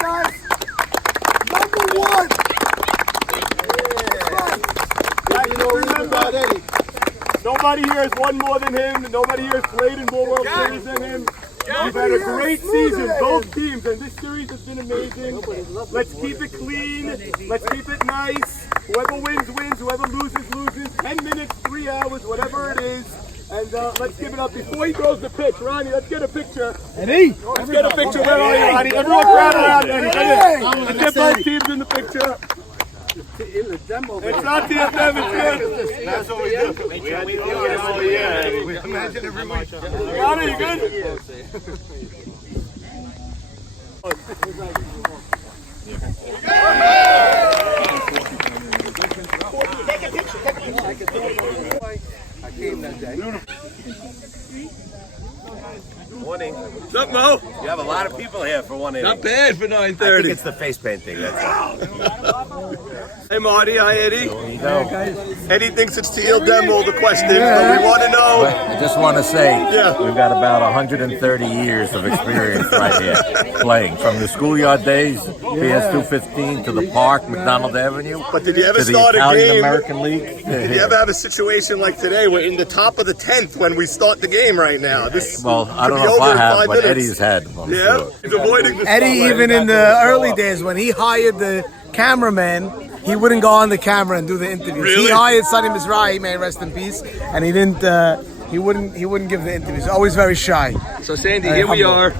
guys. Number one. Yeah, you know, remember, nobody here has won more than him. Nobody here has played in more World Series than him. We've had a great season, both teams, and this series has been amazing. Let's keep it clean. Let's keep it nice. Whoever wins, wins. Whoever loses, loses. 10 minutes, 3 hours, whatever it is. And let's give it up. Before he throws the pitch, Ronnie, let's get a picture. Eddie! Let's get a picture. Where are you, Ronnie? Everyone crowd around Eddie. Let's get both teams in the picture. It's not TFM, it's good. That's what we do. Oh, yeah. Imagine every week. Ronnie, you good? Take a picture. I came that day. Morning. What's up, Mo? You have a lot of people here for 1 inning. Not bad for 9:30. I think it's the face painting. That's all. Hey, Marty. Hi, Eddie. No. Eddie thinks it's Teal Demo, the question, but we want to know. I just want to say, we've got about 130 years of experience right here playing. From the schoolyard days, PS 215, to the park, McDonald Avenue, But did you ever to the start a Italian game? American League. Did you ever have a situation like today? We're in the top of the 10th when we start the game right now. This Well, I don't could be know if over I in have, 5 but minutes. Eddie's had. I'm Yeah, sure. he's avoiding the Eddie, spotlight. even in the early days when he hired the cameraman, he wouldn't go on the camera and do the interviews. Really? He hired Sonny Mizrahi, may he rest in peace, and he didn't. He wouldn't give the interviews. Always very shy. So Sandy, here we are.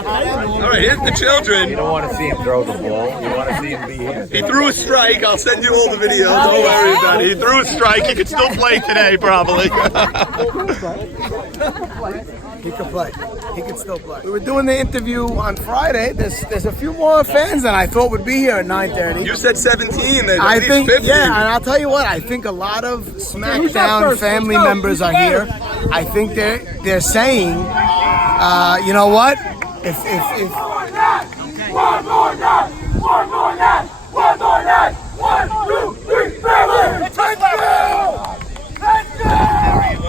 All right, here's the children. You don't want to see him throw the ball. You want to see him be here. He threw a strike. I'll send you all the videos. Don't worry about it. He threw a strike. He could still play today, probably. He could play. He could still play. We were doing the interview on Friday. There's a few more fans than I thought would be here at 9:30. You said 17. And I at least think, 50. yeah, and I'll tell you what, I think a lot of SmackDown family members are here. I think they're saying, you know what? If One more night! 1, 2, 3, 4! Touchdown!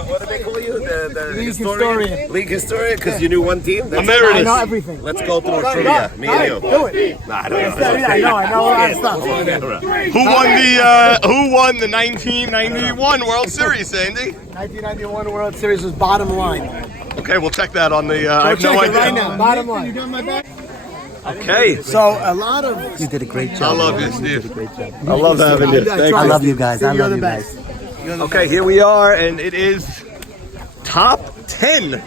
What do they call you? The League historian. League historian? Because you knew one team? That's Emeritus. I know everything. Let's go through a trivia. Me and you. Do it. Nah, I don't know. I know a lot of stuff. Who won the 1991 World Series, Sandy? 1991 World Series was bottom line. Okay, we'll check that on the. I have Check no it idea. right now. Bottom line. You got my back? Okay. So a lot of You did a great I job. love you, Steve. I love having you. Thank I you. love you guys. I You're love the you best. guys. Okay, here we are, and it is top 10.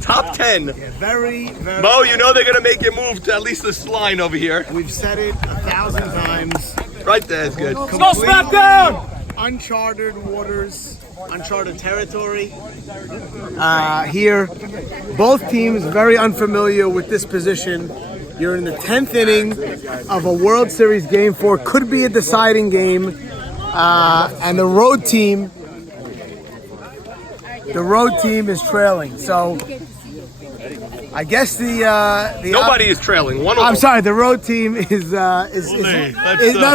Top 10. very. Mo, you know they're going to make you move to at least this line over here. We've said it 1,000 times. Right there is good. Go SmackDown! Uncharted waters, uncharted territory. Here, both teams very unfamiliar with this position. You're in the 10th inning of a World Series Game 4. Could be a deciding game. And the road team is trailing. So I guess the Nobody is trailing. One of I'm them. sorry, the road team is no,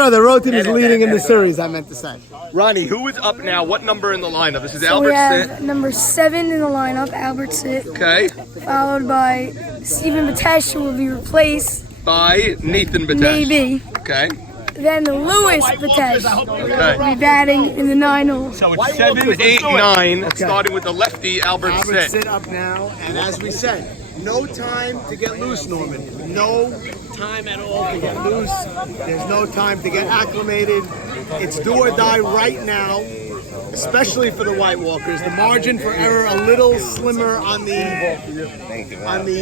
the road team is leading in the series, I meant to say. Ronnie, who is up now? What number in the lineup? This is So Albert we have Sitt. number 7 in the lineup, Albert Sitt, Okay. followed by Stephen Batesh, who will be replaced, By Nathan Batesh. maybe. Okay. Then Louis Batesh Okay. will be batting in the 9 hole. So it's 7, 8, 9, starting with the lefty Albert Albert Sitt. sit up now, and as we said, no time to get loose, Norman. No time at all to get loose. There's no time to get acclimated. It's do or die right now, especially for the White Walkers. The margin for error a little slimmer on the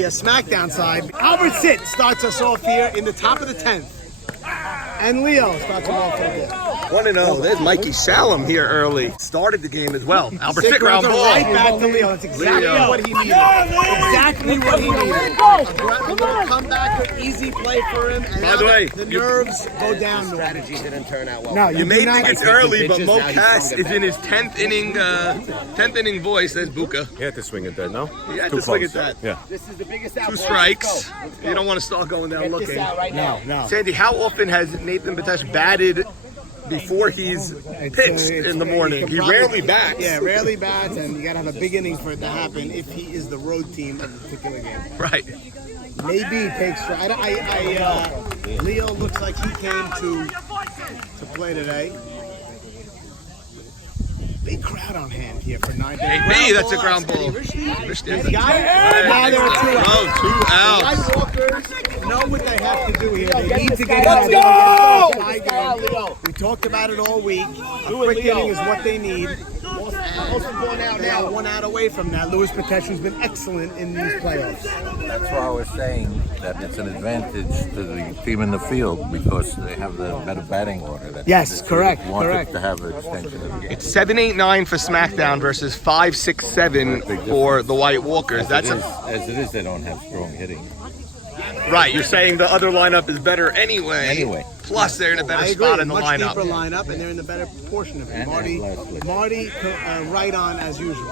SmackDown side. Albert Sitt starts us off here in the top of the 10th. And Leo starts him off for the ball. 1-0. There's Mikey Shalom here early. Started the game as well. Albert Sitt ground ball. Right back to Leo. That's exactly Leo. what he needed. Exactly what he needed. A comeback, an easy play for him. And By now the way, the nerves go down. Strategy didn't turn out well. No, You may think it's early, but Mo Now Cass he's is in his 10th inning voice. There's Buka. He had to swing at that, no? He had Too to swing close. at that. Yeah. This is the biggest 2 strikes. You don't want to start going down looking. right now. No. Sandy, how often has Nathan Batesh batted before he's pitched in the morning? He rarely bats. Yeah, rarely bats, and you got to have a big inning for it to happen if he is the road team of a particular game. Right. maybe takes. Leo looks like he came to play today. Big crowd on hand here for 9 days. Hey, that's a ground ball. Now there are 2 outs. 2 outs. White Walkers know what they have to do here. They need to get Let's go! We talked about it all week. A quick inning is what they need. Most important out now, 1 out away from that. Louis Petescu's been excellent in these playoffs. That's why I was saying that it's an advantage to the team in the field because they have the better batting order. That Yes, the correct, wanted correct. to have an extension of the game. It's 7-8-9 for SmackDown versus 5-6-7 for the White Walkers. As it is, they don't have strong hitting. Right. You're saying the other lineup is better anyway. Anyway. Plus, they're in a better I agree. spot in the Much lineup. deeper lineup, and they're in the better portion of it. And Marty, right on as usual.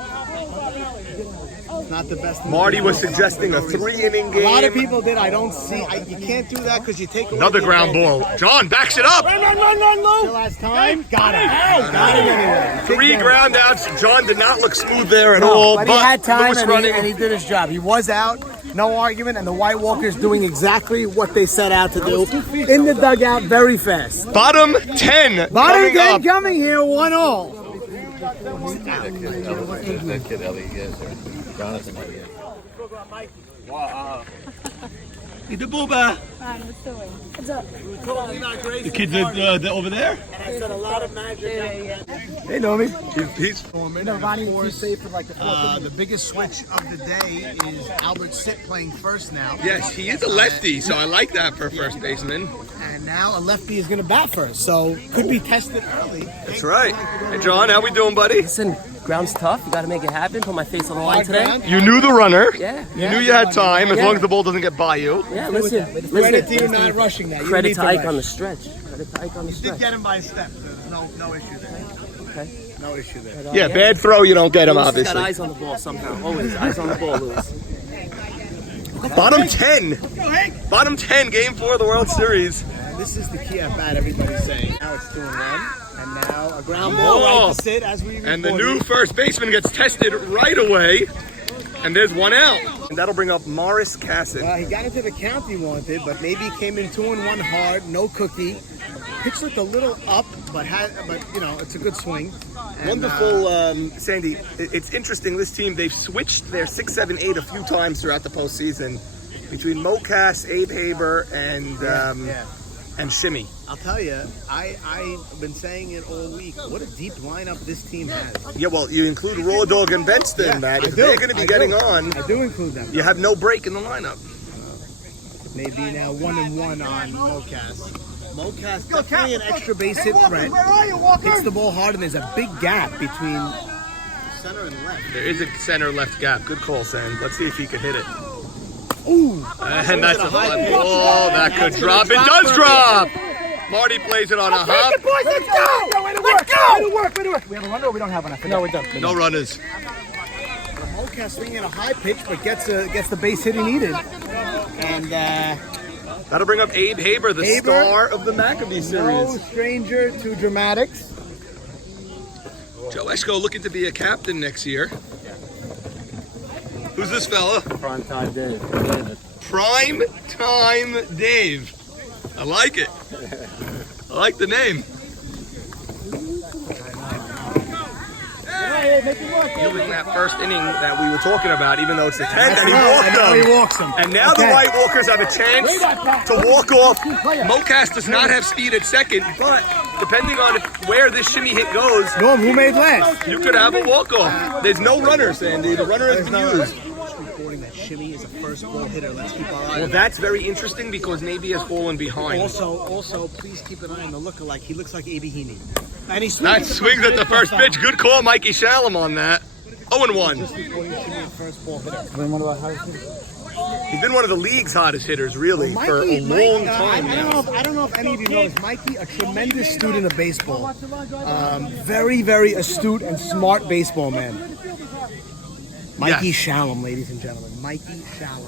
Not the best. Marty was suggesting a 3-inning game. A lot of people did. I don't see. You can't do that because you take away Another the ground advantage. ball. John backs it up. Run, Still has time. Got it. Got it anyway. 3 ground outs. John did not look smooth there at all. But he had time Lewis and he did his job. He was out. No argument, and the White Walkers doing exactly what they set out to do in the dugout very fast. Bottom 10. Bottom coming 10 up. coming here, 1-all. That kid Ellie, yes, or Jonathan. The booba. What's up? The kids over there? They know me. He's The biggest switch of the day is Albert Sitt playing first now. yes, he is a lefty, so I like that for a first baseman. And now a lefty is going to bat first, so could be tested early. That's right. Hey, John, how we doing, buddy? Listen, ground's tough. You got to make it happen. Put my face on the line today. You knew the runner. Yeah. You knew you had time, as long as the ball doesn't get by you. Yeah, listen. Credit to you not rushing that. You Credit need to to Ike rush. on the stretch. Credit to Ike on the Did stretch. get him by a step. There's no issue there. Okay. No issue there. Yeah, bad throw, you don't get him, Lewis has obviously. got eyes on the ball somehow. Always eyes on the ball, Lewis. Bottom 10. Bottom 10, game 4 of the World Series. This is the key at bat, everybody's saying. Now it's 2-1, and now a ground ball right to Sitt as we And the reported. new first baseman gets tested right away. And there's 1 out. And that'll bring up Morris Casson. He got into the count he wanted, but maybe he came in 2-1 hard, no cookie. Pitch looked a little up, but you know, it's a good swing. And, Wonderful, Sandy. It's interesting, this team, they've switched their 6, 7, 8 a few times throughout the postseason between Mocass, Abe Haber, and Shimmy. I'll tell you, I've been saying it all week. What a deep lineup this team has. Yeah, well, you include Raw Dog and Benston, Matt. If I do. they're going to be getting on, I do include them. you have no break in the lineup. Maybe now 1-1 on Mocass. Mocass definitely an extra base hit threat. Hits the ball hard, and there's a big gap between center and left. There is a center-left gap. Good call, Sam. Let's see if he can hit it. Ooh! And that's a fly ball. That could drop. It does drop! Marty plays it on a hop. Boys, let's go! Let's go! We have a runner or we don't have one? No, we don't. No runners. Mocass swinging at a high pitch, but gets the base hit he needed. And That'll bring up Abe Haber, the Haber. star of the Maccabee no series. stranger to dramatics. Joe Eschko looking to be a captain next year. Who's this fella? Prime time Dave. Prime Time Dave. I like it. I like the name. Yielding that first inning that we were talking about, even though it's the 10th, and he walked Now he them. walks him. And now the Okay. White Walkers have a chance to walk off. Mocass does not have speed at second, but depending on where this shimmy hit goes, Norm, who made last? you could have a walk-off. There's no runner, Sandy. The runner has been used. Reporting that Shimmy is a first ball hitter. Let's keep our eye Well, on that. that's very interesting because Navy has fallen behind. Also, please keep an eye on the lookalike. He looks like A.B. Heaney. And he That swings at the first pitch. Good call, Mikey Shalom on that. 0-1. Reporting Shimmy a first ball hitter. He's been one of the league's hottest hitters, really, for a long time now. I don't know if any of you know this. Mikey, a tremendous student of baseball. Very, very astute and smart baseball man. Mikey Yes. Shalom, ladies and gentlemen. Mikey Shalom.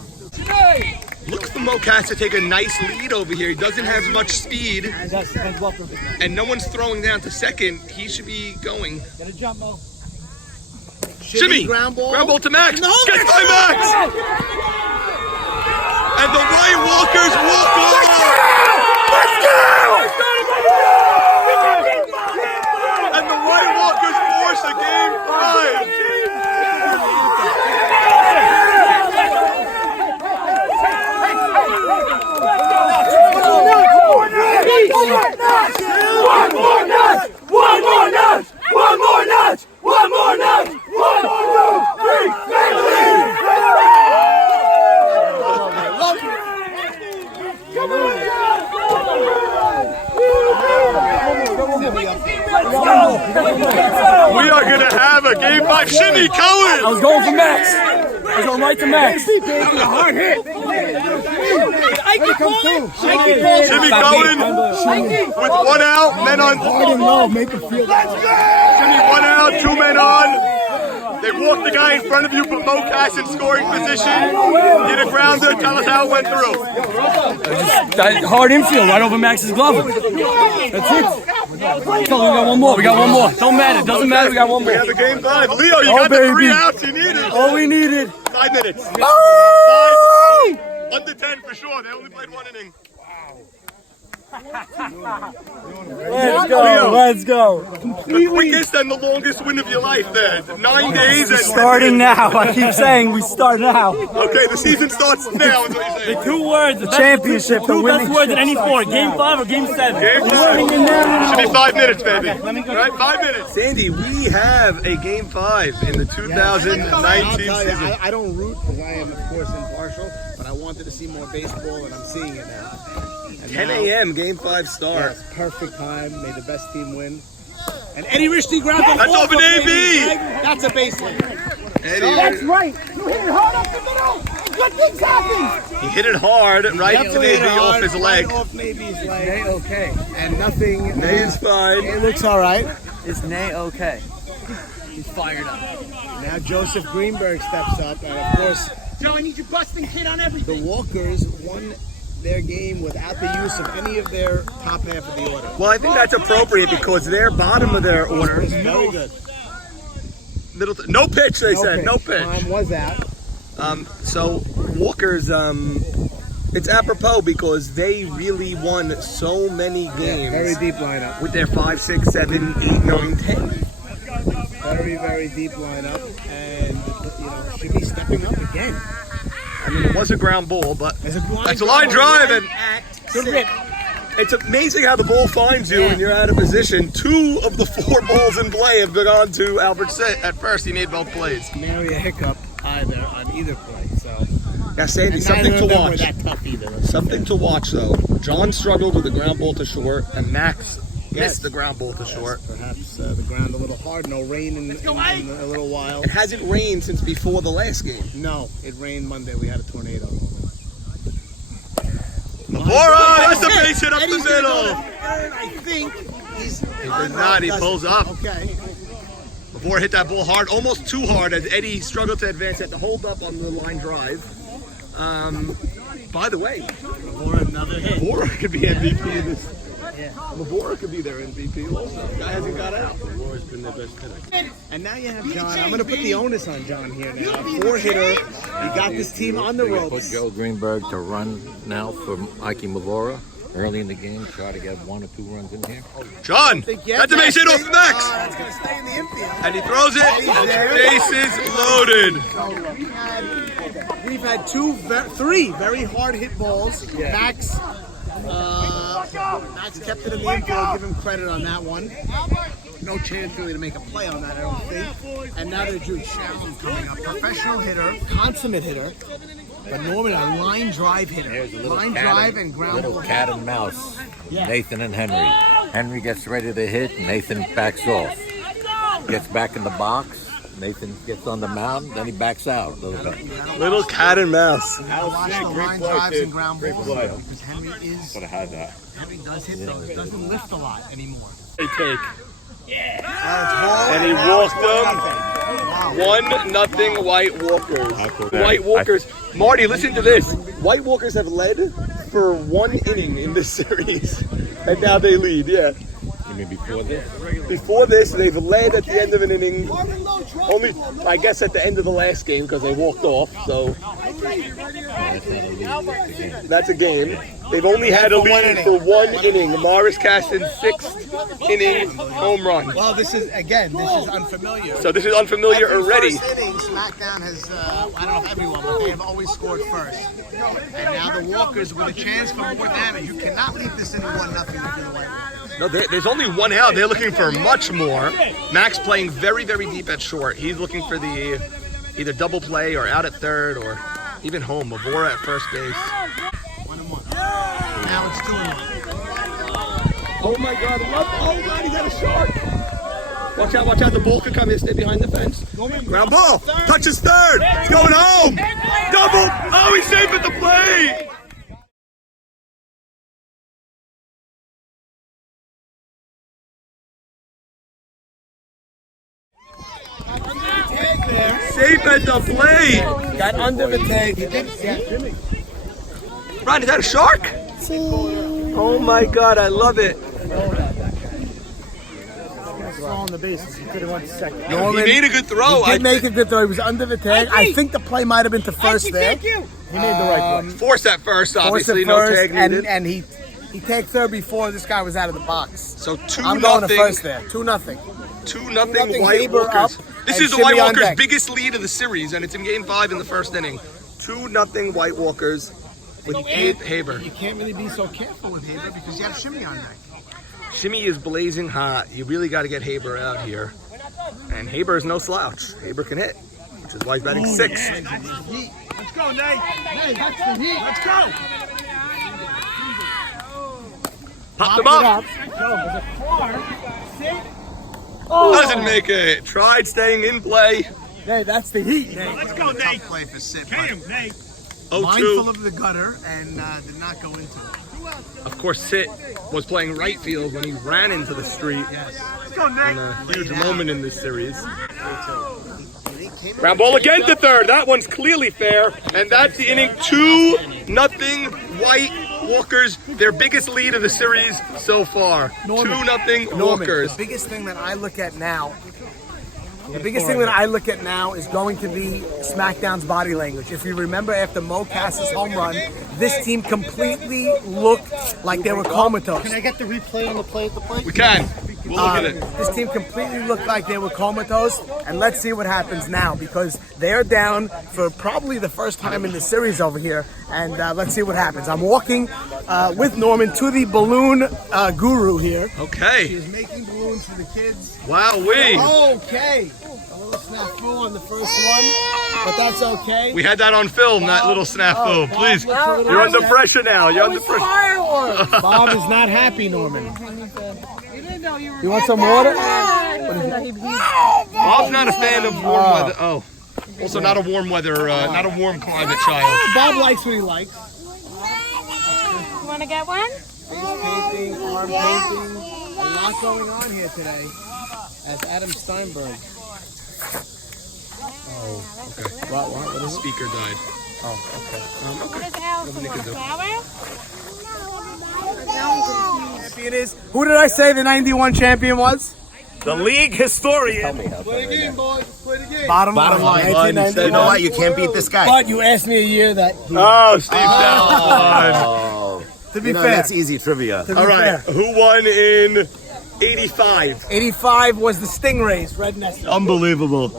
Looks for Mocass to take a nice lead over here. He doesn't have much speed, and no one's throwing down to second. He should be going. Shimmy! Ground ball. Ground ball to Max. No, Gets by Max! And the White Walkers walk on. Let's go! And the White Walkers force a game 5. One more notch! One more notch! One more notch! One more notch! 1, 2, 3, family! We are going to have a game 5. Jimmy Cohen! I was going for Max. I was going right to Max. Hard hit. Jimmy Cohen with 1 out, men on. Jimmy 1 out, 2 men on. They walked the guy in front of you, put Mocas in scoring position. Hit a grounder. Tell us how it went through. That hard infield right over Max's glove. That's it. So we got one more. We got one more. Don't matter. Doesn't matter. We got one more. We have a game 5. Leo, you got the 3 outs you needed. All we needed. 5 minutes. 5. Under 10 for sure. They only played 1 inning. Let's go. Let's go. The quickest and the longest win of your life there. 9 days and Starting now. I keep saying we start now. Okay, the season starts now is what you're saying. 2 words. The championship. Two best words in any sport. Game 5 or Game 7. Game 5. Should be 5 minutes, baby. Right? 5 minutes. Sandy, we have a game 5 in the 2019 season. I don't root because I am, of course, impartial, but I wanted to see more baseball, and I'm seeing it now. And 10 now- a.m. game 5 start. Yes, perfect time. May the best team win. And Eddie Richie grabbed the That's open AB. That's a base hit. That's right. You hit it hard up the middle. Good things happen. He hit it hard right to Navy off his leg. Right off Navy's leg. Okay. And nothing. Navy's fine. It looks all right. It's Nay okay. He's fired up. Now Joseph Greenberg steps up, and of course, Joe, I need you busting kid on everything. the Walkers won their game without the use of any of their top half of the order. Well, I think that's appropriate because they're bottom of their order. Very good. No pitch, they said. No pitch. Time was out. So Walker's, it's apropos because they really won so many games Very deep lineup. with their 5, 6, 7, 8, 9, 10. Very, very deep lineup. And, should be stepping up again. I mean, it was a ground ball, but There's a line that's a line drive. And Good rip. it's amazing how the ball finds you when you're out of position. 2 of the 4 balls in play have gone to Albert Sitt. At first, he made both plays. Nary a hiccup on either play. So Yeah, Sandy, and something neither to of them were watch. that tough either. Something to watch, though. John struggled with the ground ball to short, and Max missed the ground ball to short. Perhaps the ground a little hard. No rain in a little while. It hasn't rained since before the last game. No, it rained Monday. We had a tornado. Mavora, that's a base hit up Eddie's the gonna go middle. to third. I think he's. He did not. He pulls up. Okay. Mavora hit that ball hard, almost too hard, as Eddie struggled to advance. Had to hold up on the line drive. By the way, Or another hit. Mavora could be MVP of this. Mavora could be their MVP also. Guy hasn't got out. Mavora's been their best hitter. And now you have John. I'm going to put the onus on John here now. 4-hitter. He got this team on the Put ropes. Joe Greenberg to run now for Ike Mavora early in the game. Try to get 1 or 2 runs in here. John, that's a base hit off Max. That's going to stay in the infield. And he throws it. Bases loaded. We've had 3 very hard hit balls. Max kept it in the infield. Give him credit on that one. No chance really to make a play on that, I don't think. And now there's Jude Shalom coming up. Professional hitter, consummate hitter, but normally a line drive hitter. Line drive and ground Little ball. cat and mouse. Yeah. Nathan and Henry. Henry gets ready to hit. Nathan backs off. Gets back in the box. Nathan gets on the mound. Then he backs out a little bit. Little cat and mouse. Line drives and ground balls. Because Henry does hit those. Doesn't lift a lot anymore. They take. And he walked them. 1-0 White Walkers. White Walkers. Marty, listen to this. White Walkers have led for 1 inning in this series. And now they lead, yeah. You mean before this? Before this, they've led at the end of an inning. Only, I guess, at the end of the last game because they walked off. So that's a game. They've only had a lead for one inning. Morris Caston's 6th inning home run. Well, this is unfamiliar. So this is unfamiliar already. First inning, SmackDown has, I don't know if everyone, but they have always scored first. And now the Walkers with a chance for more damage. You cannot leave this inning 1-0 if you're the White Walkers. No, there's only one out. They're looking for much more. Max playing very, very deep at short. He's looking for the either double play or out at third or even home. Mavora at first base. 1-1. Now it's 2-1. Oh my God! Oh God! He got a shark. Watch out! Watch out! The ball could come here. Stay behind the fence. Ground ball. Touches third. It's going home. Double. Oh, he's safe at the plate. Safe at the plate. Got under the tag. Ron, is that a shark? Oh my God! I love it. On the bases, he could have went to second. He made a good throw. He did make a good throw. He was under the tag. I think the play might have been to first there. He made the right play. Force at first, Forced obviously. it No first, tag needed. and he tagged third before this guy was out of the box. So 2-0. I'm going to first there. 2-0. 2-0 White Haber Walkers. up This and is the White Shimmy on Walkers' deck. biggest lead of the series, and it's in Game 5 in the first inning. 2-0 White Walkers with Haber. You can't really be so careful with Haber because you have Shimmy on deck. Shimmy is blazing hot. You really got to get Haber out here. And Haber is no slouch. Haber can hit, which is why he's batting 6th. Let's go, Nate. Nate, that's the heat. Let's go. Popped him up. Doesn't make it. Tried staying in play. Hey, that's the heat. Let's go, Nate. Play for Sid, Hit him, Nate. 0-2. mindful of the gutter and did not go into it. Of course, Sit was playing right field when he ran into the street. Let's go, Nate. In a huge moment in this series. Ground ball again to third. That one's clearly fair. And that's the inning. 2-0 White Walkers. Their biggest lead of the series so far. 2-0 Walkers. The biggest thing that I look at now is going to be SmackDown's body language. If you remember after Mo Cass's home run, this team completely looked like they were comatose. Can I get the replay on the play at the plate? We can. We'll look at it. This team completely looked like they were comatose, and let's see what happens now because they're down for probably the first time in the series over here, and let's see what happens. I'm walking with Norman to the balloon guru here. Okay. He's making balloons for the kids. Wow-wee. Okay. A little snafu on the first one, but that's okay. We had that on film, that little snafu. Please, you're under pressure now. You're under pressure. Fireworks. Bob is not happy, Norman. You want some water? Bob's not a fan of warm weather. Oh, also not a warm weather, not a warm climate child. Bob likes what he likes. You want to get one? Face painting, arm painting. A lot going on here today. As Adam Steinberg. Oh, okay. What is it? Speaker died. Oh, okay. What is else? Nothing you can do. Champion is. Who did I say the 91 champion was? The league historian. Play the game, boys. Play the game. Bottom line. line. 1991. You know what? You can't beat this guy. But you asked me a year that. Oh, Steve Dallin. Oh. To be You know, fair. that's easy trivia. To be All right, fair. who won in 85? 85 was the Stingrays, Red Nest. Unbelievable.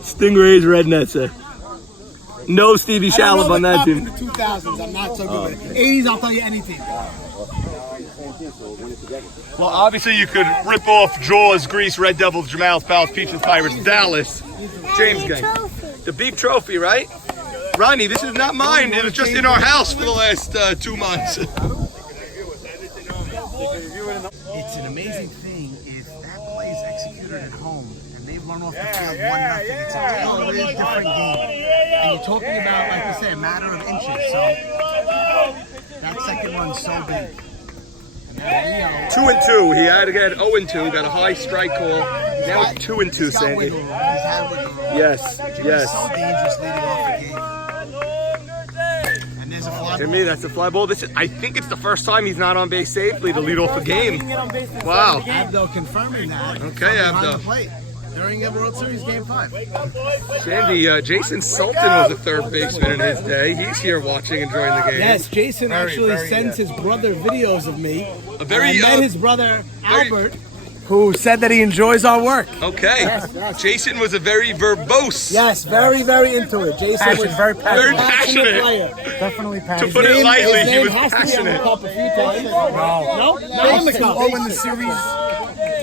Stingrays, Red Netzer. No Stevie Shalab on that In team. the 2000s, I'm not so good with it. 80s, I'll tell you anything. Well, obviously you could rip off Jaws, Grease, Red Devils, Jamal's Pals, Peaches, Pirates, Dallas, James Gang. The big trophy, right? Ronnie, this is not mine. It was just in our house for the last 2 months. It's an amazing thing if that play is executed at home and they run off the field 1-0. It's a totally different game. And you're talking about, like I said, a matter of inches. So that second run's so big. And 2-2. He had to get 0-2. Got a high strike call. Now it's 2-2, he's got Sandy. wiggle room. He's had wiggle room. Yes, It's yes. so dangerous leading off the game. And there's a fly Timmy, that's a fly ball. I think it's the first time he's not on base safely to lead off a game. Wow. Abdo confirming that. Okay, On the Abdo. plate during a World Series Game 5. Sandy, Jason Sultan was a third baseman in his day. He's here watching, enjoying the game. Yes, Jason actually sends his brother videos of me. A very, I met his brother Albert, who said that he enjoys our work. Okay. Yes. Jason was a very verbose. Yes, very, very into it. Jason was Very passionate. player. Definitely To passionate. put it lightly, His he name was has to be on the passionate. cup a few times. No, on the cup. Oh, in the series.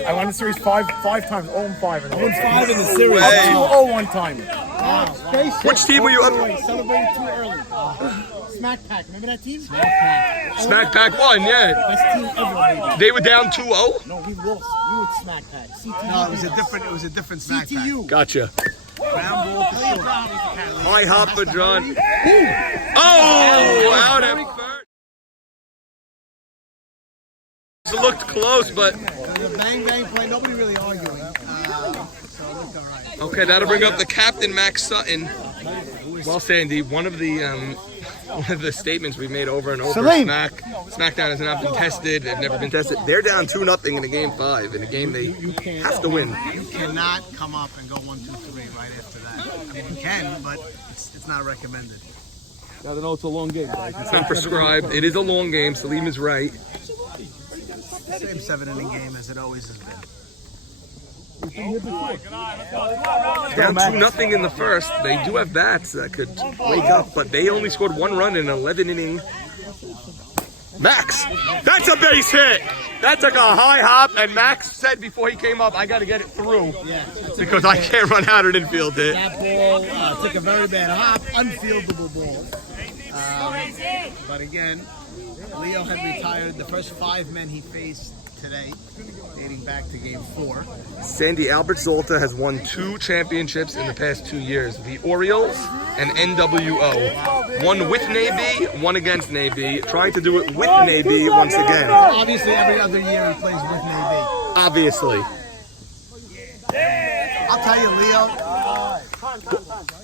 I won the series five times. 0-5 in the World Series. 5 in the series. Way. 2-0 one time. Which team were you up? Celebrated too early. Smack Pack, remember that team? Smack Pack won, yeah. Best team ever. They were down 2-0? No, we lost. We would Smack Pack. CTU. No, it was a different Smack Pack. CTU. Gotcha. Ground ball for sure. High hop for John. Oh, out at first. It looked close, but The bang bang play, nobody really arguing. So it looked all right. okay, that'll bring up the captain, Max Sutton. Well, Sandy, one of the statements we've made over and over, SmackDown has not been tested. They've never been tested. They're down 2-0 in a game 5, in a game they have to win. You cannot come up and go 1, 2, 3 right after that. I mean, you can, but it's not recommended. Gotta know it's a long game. It's not prescribed. It is a long game. Salim is right. Same 7-inning game as it always has been. Down 2-0 in the first. They do have bats that could wake up, but they only scored 1 run in an 11-inning. Max, that's a base hit. That took a high hop, and Max said before he came up, I got to get it through because I can't run out an infield hit. That ball took a very bad hop, unfieldable ball. But again, Leo had retired the first 5 men he faced today, dating back to game 4. Sandy, Albert Zolta has won 2 championships in the past 2 years. The Orioles and NWO. One with Navy, one against Navy. Trying to do it with Navy once again. Obviously, every other year he plays with Navy. Obviously. I'll tell you, Leo.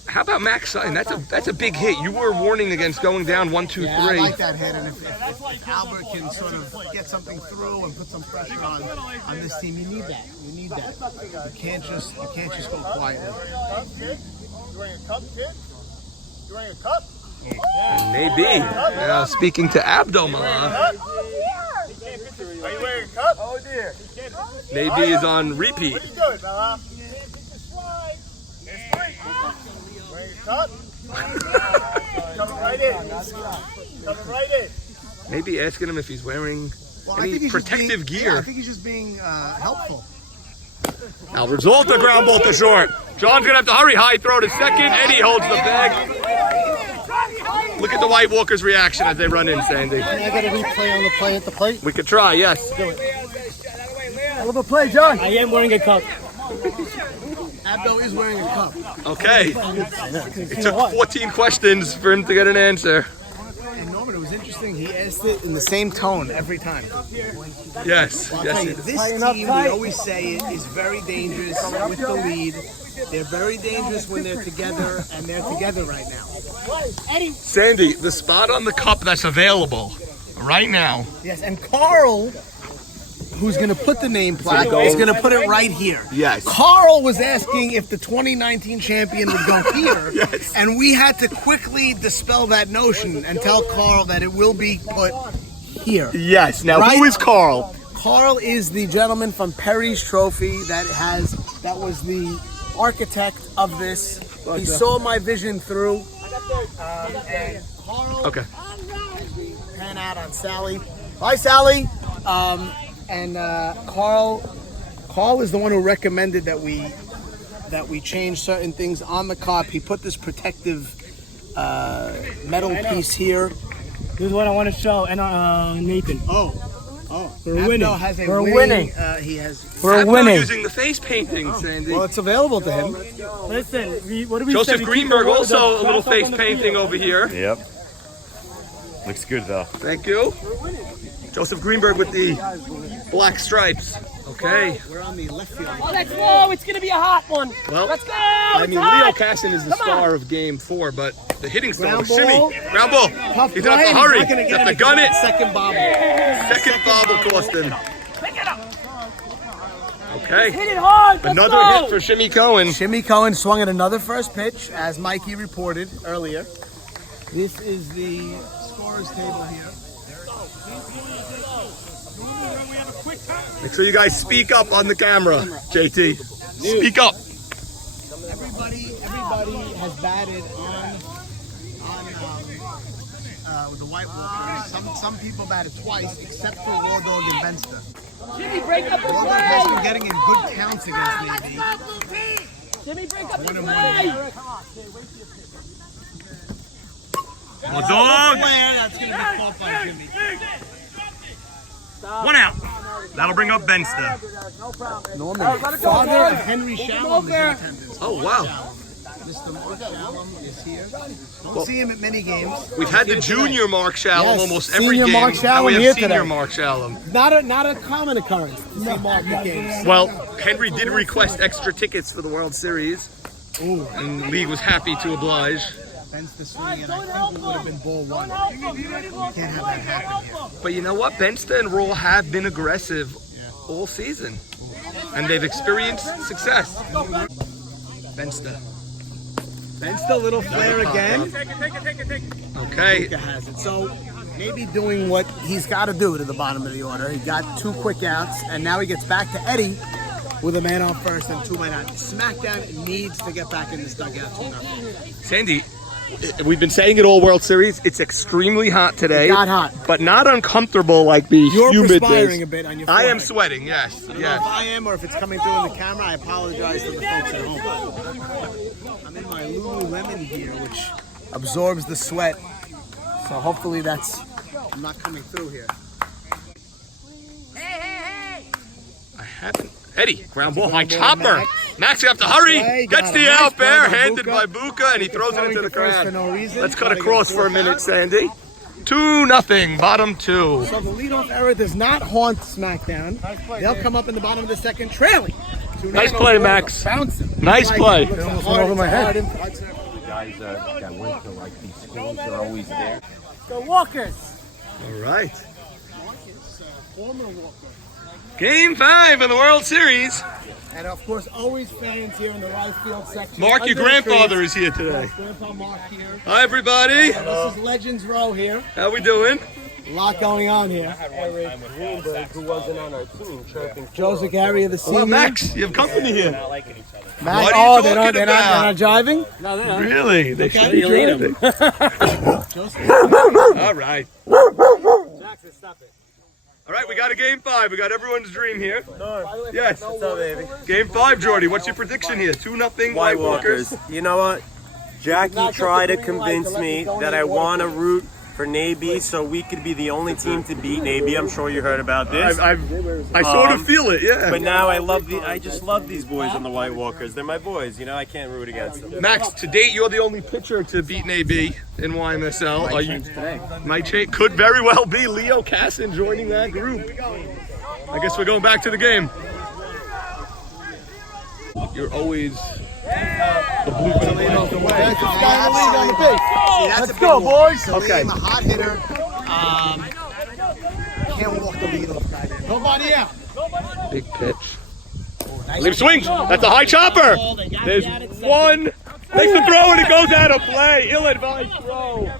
How about Max Sutton? That's a big hit. You were warning against going down 1, 2, 3. I like that hit, and if Albert can sort of get something through and put some pressure on this team, you need that. You need that. You can't just go quietly. You wearing a cup, kid? You wearing a cup? Maybe. Now speaking to Abdomala, Are you wearing a cup? Oh dear. Maybe is on repeat. What are you doing, Bella? Wearing a cup? Coming right in. Coming right in. Maybe asking him if he's wearing Well, I any think he's just protective being- gear. Yeah, I think he's just being helpful. Albert Zolta ground ball to short. John's gonna have to hurry. High throw to second. Eddie holds the bag. Look at the White Walkers' reaction as they run in, Sandy. Can I get a replay on the play at the plate? We could try, yes. Hell of a play, John. I am wearing a cup. Abdo is wearing a cup. Okay. It took 14 questions for him to get an answer. And Norman, it was interesting. He asked it in the same tone every time. Yes. I'll tell you, Yes. this team, we always say, is very dangerous with the lead. They're very dangerous when they're together, and they're together right now. Sandy, the spot on the cup that's available right now. Yes, and Carl, who's going to put the name plaque, is going to put it right here. Yes. Carl was asking if the 2019 champion would go here, Yes. and we had to quickly dispel that notion and tell Carl that it will be put here. Yes. Now, Right? who is Carl? Carl is the gentleman from Perry's Trophy that was the architect of this. He saw my vision through. And Carl, Okay. pan out on Sally. Hi, Sally. Carl is the one who recommended that we change certain things on the cup. He put this protective metal piece here. This is what I want to show, and Nathan. We're winning. Abdo has a We're winning. winning. He has. We're I'm not winning. using the face painting, Sandy. Well, it's available to him. Listen, what do we Joseph say? Greenberg also a little face painting over here. Yep. Looks good though. Thank you. Joseph Greenberg with the black stripes. Okay. We're on the left field. Oh, that's low. It's going to be a hot one. Well, Let's go. I mean, Leo Casson is the star of Game 4, but the hitting star was Shimmy. Ground ball. He's going to have to hurry. He's going to have to gun it. Second bobble. Second bobble cost him. Okay. Hit it hard. Let's Another go. hit for Shimmy Cohen. Shimmy Cohen swung at another first pitch, as Mikey reported earlier. This is the scorer's table here. Make sure you guys speak up on the camera, JT. Speak up. Everybody has batted on with the White Walkers. Some people batted twice, except for Raw Dog and Benster. Jimmy, break up the Raw Dog has been play. getting in good counts against Navy. Jimmy, break up the One and play. Well, dog. That's going to be called by Jimmy. One out. That'll bring up Benster. Norman, father of Henry Shalom is in attendance. Oh, wow. Mr. Mark Shalom is here. Don't see him at many games. We've had the junior Mark Shalom Yes, almost every senior game. Mark Now Shalom we have here senior today. Mark Shalom. Not a common occurrence to see Mark at games. Well, Henry did request extra tickets for the World Series. Ooh, And the league was happy to oblige. Benster swinging, and I think it would have been ball one. You can't have that happen here. But you know what? Benster and Roll have been aggressive all season. And they've experienced success. Benster. Benster, little flare again. Okay. Has it. So maybe doing what he's got to do to the bottom of the order. He got 2 quick outs, and now he gets back to Eddie with a man on first and 2 men out. SmackDown needs to get back in this dugout 2-0. Sandy, we've been saying it all World Series. It's extremely hot today. It got hot. But not uncomfortable like the You're humid perspiring days. a bit on your I am forehead. sweating, yes. I don't know Yes. if I am or if it's coming through in the camera. I apologize to the folks at home. I'm in my Lululemon gear, which absorbs the sweat. So hopefully I'm not coming through here. I haven't. Eddie, ground ball, high ball, chopper. Max, you have to hurry. Play, Gets got the a nice out play there, by handed Buka. by Buka, and he throws it Throwing into the to first crowd. for no reason. Let's cut Trying to across get for a fourth minute, out. Sandy. 2-0, bottom 2. So the leadoff error does not haunt SmackDown. They'll come up in the bottom of the second, trailing. Nice play, Max. Bouncing. Nice play. Almost went over my head. The guys that went to like these schools are always there. The Walkers. All right. Game 5 of the World Series. And of course, always fans here in the right field section. Mark, your Under the grandfather trees. is here today. Yes, Grandpa Mark here. Hi, everybody. This is Legends Row here. How we doing? A lot going on here. Who wasn't on our team chirping. Joe Zagari of the senior. Well, Max, you have company here. Max, What are you they're talking not driving? Really? They should be driving. All right. All right, we got a game 5. We got everyone's dream here. Yes. What's up, baby? Game 5, Jordy. What's your prediction here? 2-0 White Walkers. You know what? Jackie tried to convince me that I want to root for Navy so we could be the only team to beat Navy. I'm sure you heard about this. I sort of feel it, yeah. But now I just love these boys on the White Walkers. They're my boys, you know, I can't root against them. Max, to date, you're the only pitcher to beat AB in YMSL. Are you? Might change. Could very well be Leo Casson joining that group. I guess we're going back to the game. You're always the blue and black. That's the guy in the lead on the base. See, that's Let's go, boys. Okay. A hot hitter. Can't walk the lead off guy there. Nobody out. Big pitch. Leave swing. That's a high chopper. There's one. Makes the throw and it goes out of play. Ill-advised throw.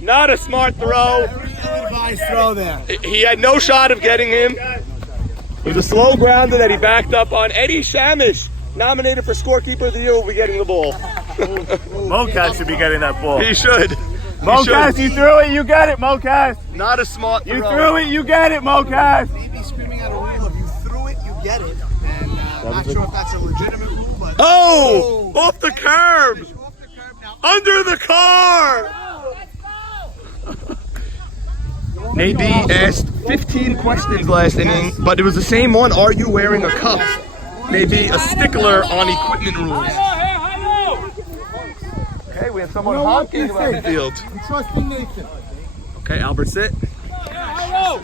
Not a smart throw. Ill-advised throw there. He had no shot of getting him. It was a slow grounder that he backed up on. Eddie Shamish, nominated for scorekeeper of the year, will be getting the ball. Mocas should be getting that ball. He should. Mocas, you threw it, you got it, Mocas. Not a smart throw. You threw it, you got it, Mocas. Maybe screaming out a rule if you threw it, you get it. And not sure if that's a legitimate rule, but Oh! Off the curb! off the curb now. Under the car! Maybe asked 15 questions last inning, but it was the same one. Are you wearing a cup? Maybe a stickler on equipment rules. Okay, we have someone honking about the field. I'm trusting Nathan. Okay, Albert, sit. Go.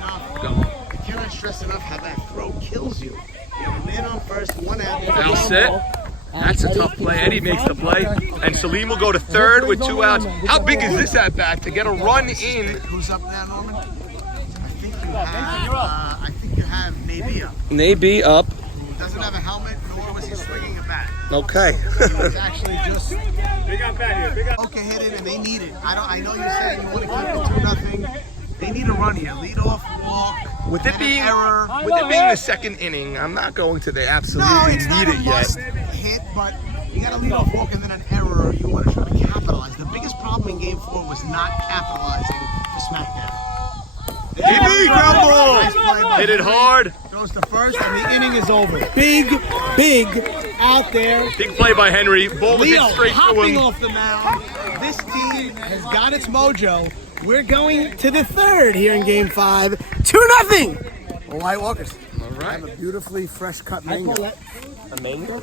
Akira can't stress enough how that throw kills you. You have a man on first, one out. Foul set. That's a tough play. Eddie makes the play. And Salim will go to third with 2 outs. How big is this at bat to get a run in? Who's up now, Norman? I think you have Nabi up. Nabi up. Doesn't have a helmet, nor was he swinging a bat. Okay. He was actually just Big up bat here. Big up. okay hit it, and they need it. I know you're saying you want to keep it 2-0. They need a run here. Lead off, walk. With it and being an error. the second inning, I'm not going to. They absolutely No, it's not need a it yet. must hit, but you got to lead off, walk, and then an error. You want to try to capitalize. The biggest problem in Game 4 was not capitalizing for SmackDown. DB, ground ball. Nice play by Hit it Henry. hard. Goes to first, and the inning is over. Big out there. Big play by Henry. Ball was Leo hit straight to hopping him. off the mound. This team has got its mojo. We're going to the third here in Game 5. 2-0. The White Walkers. All right. Have a beautifully fresh cut mango. A mango?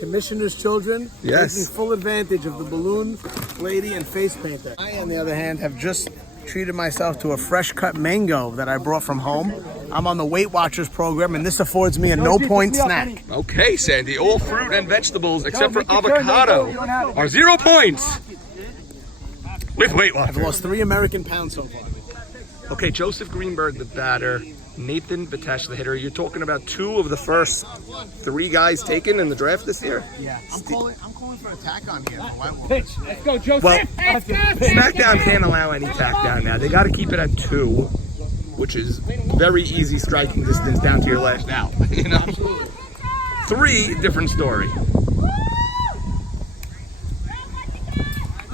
Commissioner's children Yes. taking full advantage of the balloon lady and face painter. I, on the other hand, have just treated myself to a fresh cut mango that I brought from home. I'm on the Weight Watchers program, and this affords me a no-point snack. Okay, Sandy. All fruit and vegetables except for avocado are 0 points. With Weight I've Watchers. lost 3 American pounds so far. Okay, Joseph Greenberg, the batter. Nathan Batesh, the hitter. You're talking about 2 of the first 3 guys taken in the draft this year? Yeah, I'm calling for an attack on here for White Walkers. Let's go, Joseph. Well, SmackDown can't allow any tack down now. They got to keep it at 2, which is very easy striking distance down to your last out. You know, 3, different story.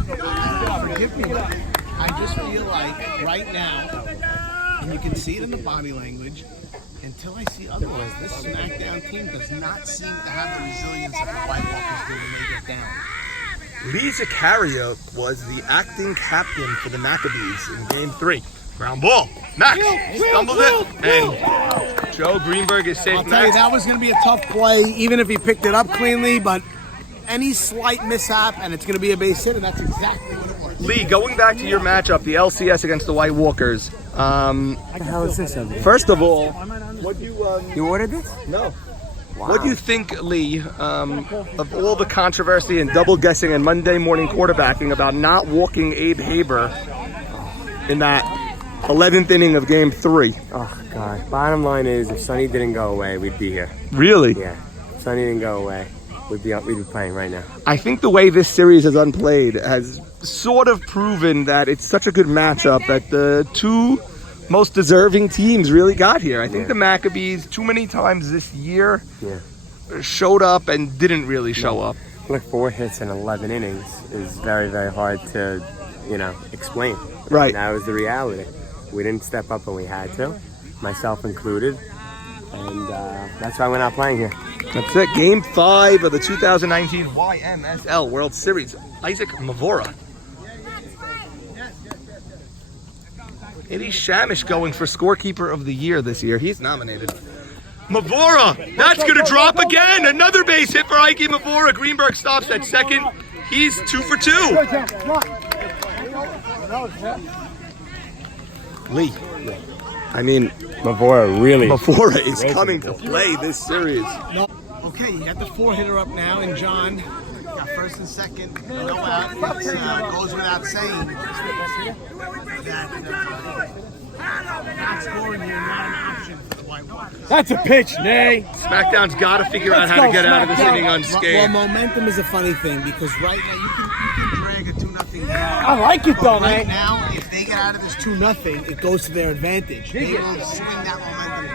Forgive me, I just feel like right now, and you can see it in the body language, until I see otherwise, this SmackDown team does not seem to have the resilience that the White Walkers do when they get down. Lee Zakaria was the acting captain for the Maccabees in Game 3. Ground ball. Mac stumbled it, and Joe Greenberg is safe. I'll tell you, that was going to be a tough play, even if he picked it up cleanly, but any slight mishap, and it's going to be a base hit, and that's exactly what it was. Lee, going back to your matchup, the LCS against the White Walkers. What the hell is this over here? First of all, what You ordered this? no. What do you think, Lee, of all the controversy and double guessing and Monday morning quarterbacking about not walking Abe Haber in that 11th inning of Game 3? Oh, God. Bottom line is, if Sonny didn't go away, we'd be here. Really? Yeah. If Sonny didn't go away, we'd be playing right now. I think the way this series has unplayed has sort of proven that it's such a good matchup that the 2 most deserving teams really got here. I think the Maccabees, too many times this year, showed up and didn't really show up. Look, 4 hits in 11 innings is very, very hard to, explain. Right. And that was the reality. We didn't step up when we had to, myself included, and that's why we're not playing here. That's it. Game 5 of the 2019 YMSL World Series. Isaac Mavora. Eddie Shamish going for scorekeeper of the year this year. He's nominated. Mavora, that's going to drop again. Another base hit for Ike Mavora. Greenberg stops at second. He's 2 for 2. Lee, I mean, Mavora is coming to play this series. Okay, you got the 4-hitter up now, and John got first and second, no out. It goes without saying that not scoring here not an option for the White Walkers. That's a pitch, Nay. SmackDown's got to figure out how to get out of this inning Well, unscathed. momentum is a funny thing because right now you can drag a 2-0 game. I like it, though, Right man. now, if they get out of this 2-0, it goes to their advantage. They will swing that momentum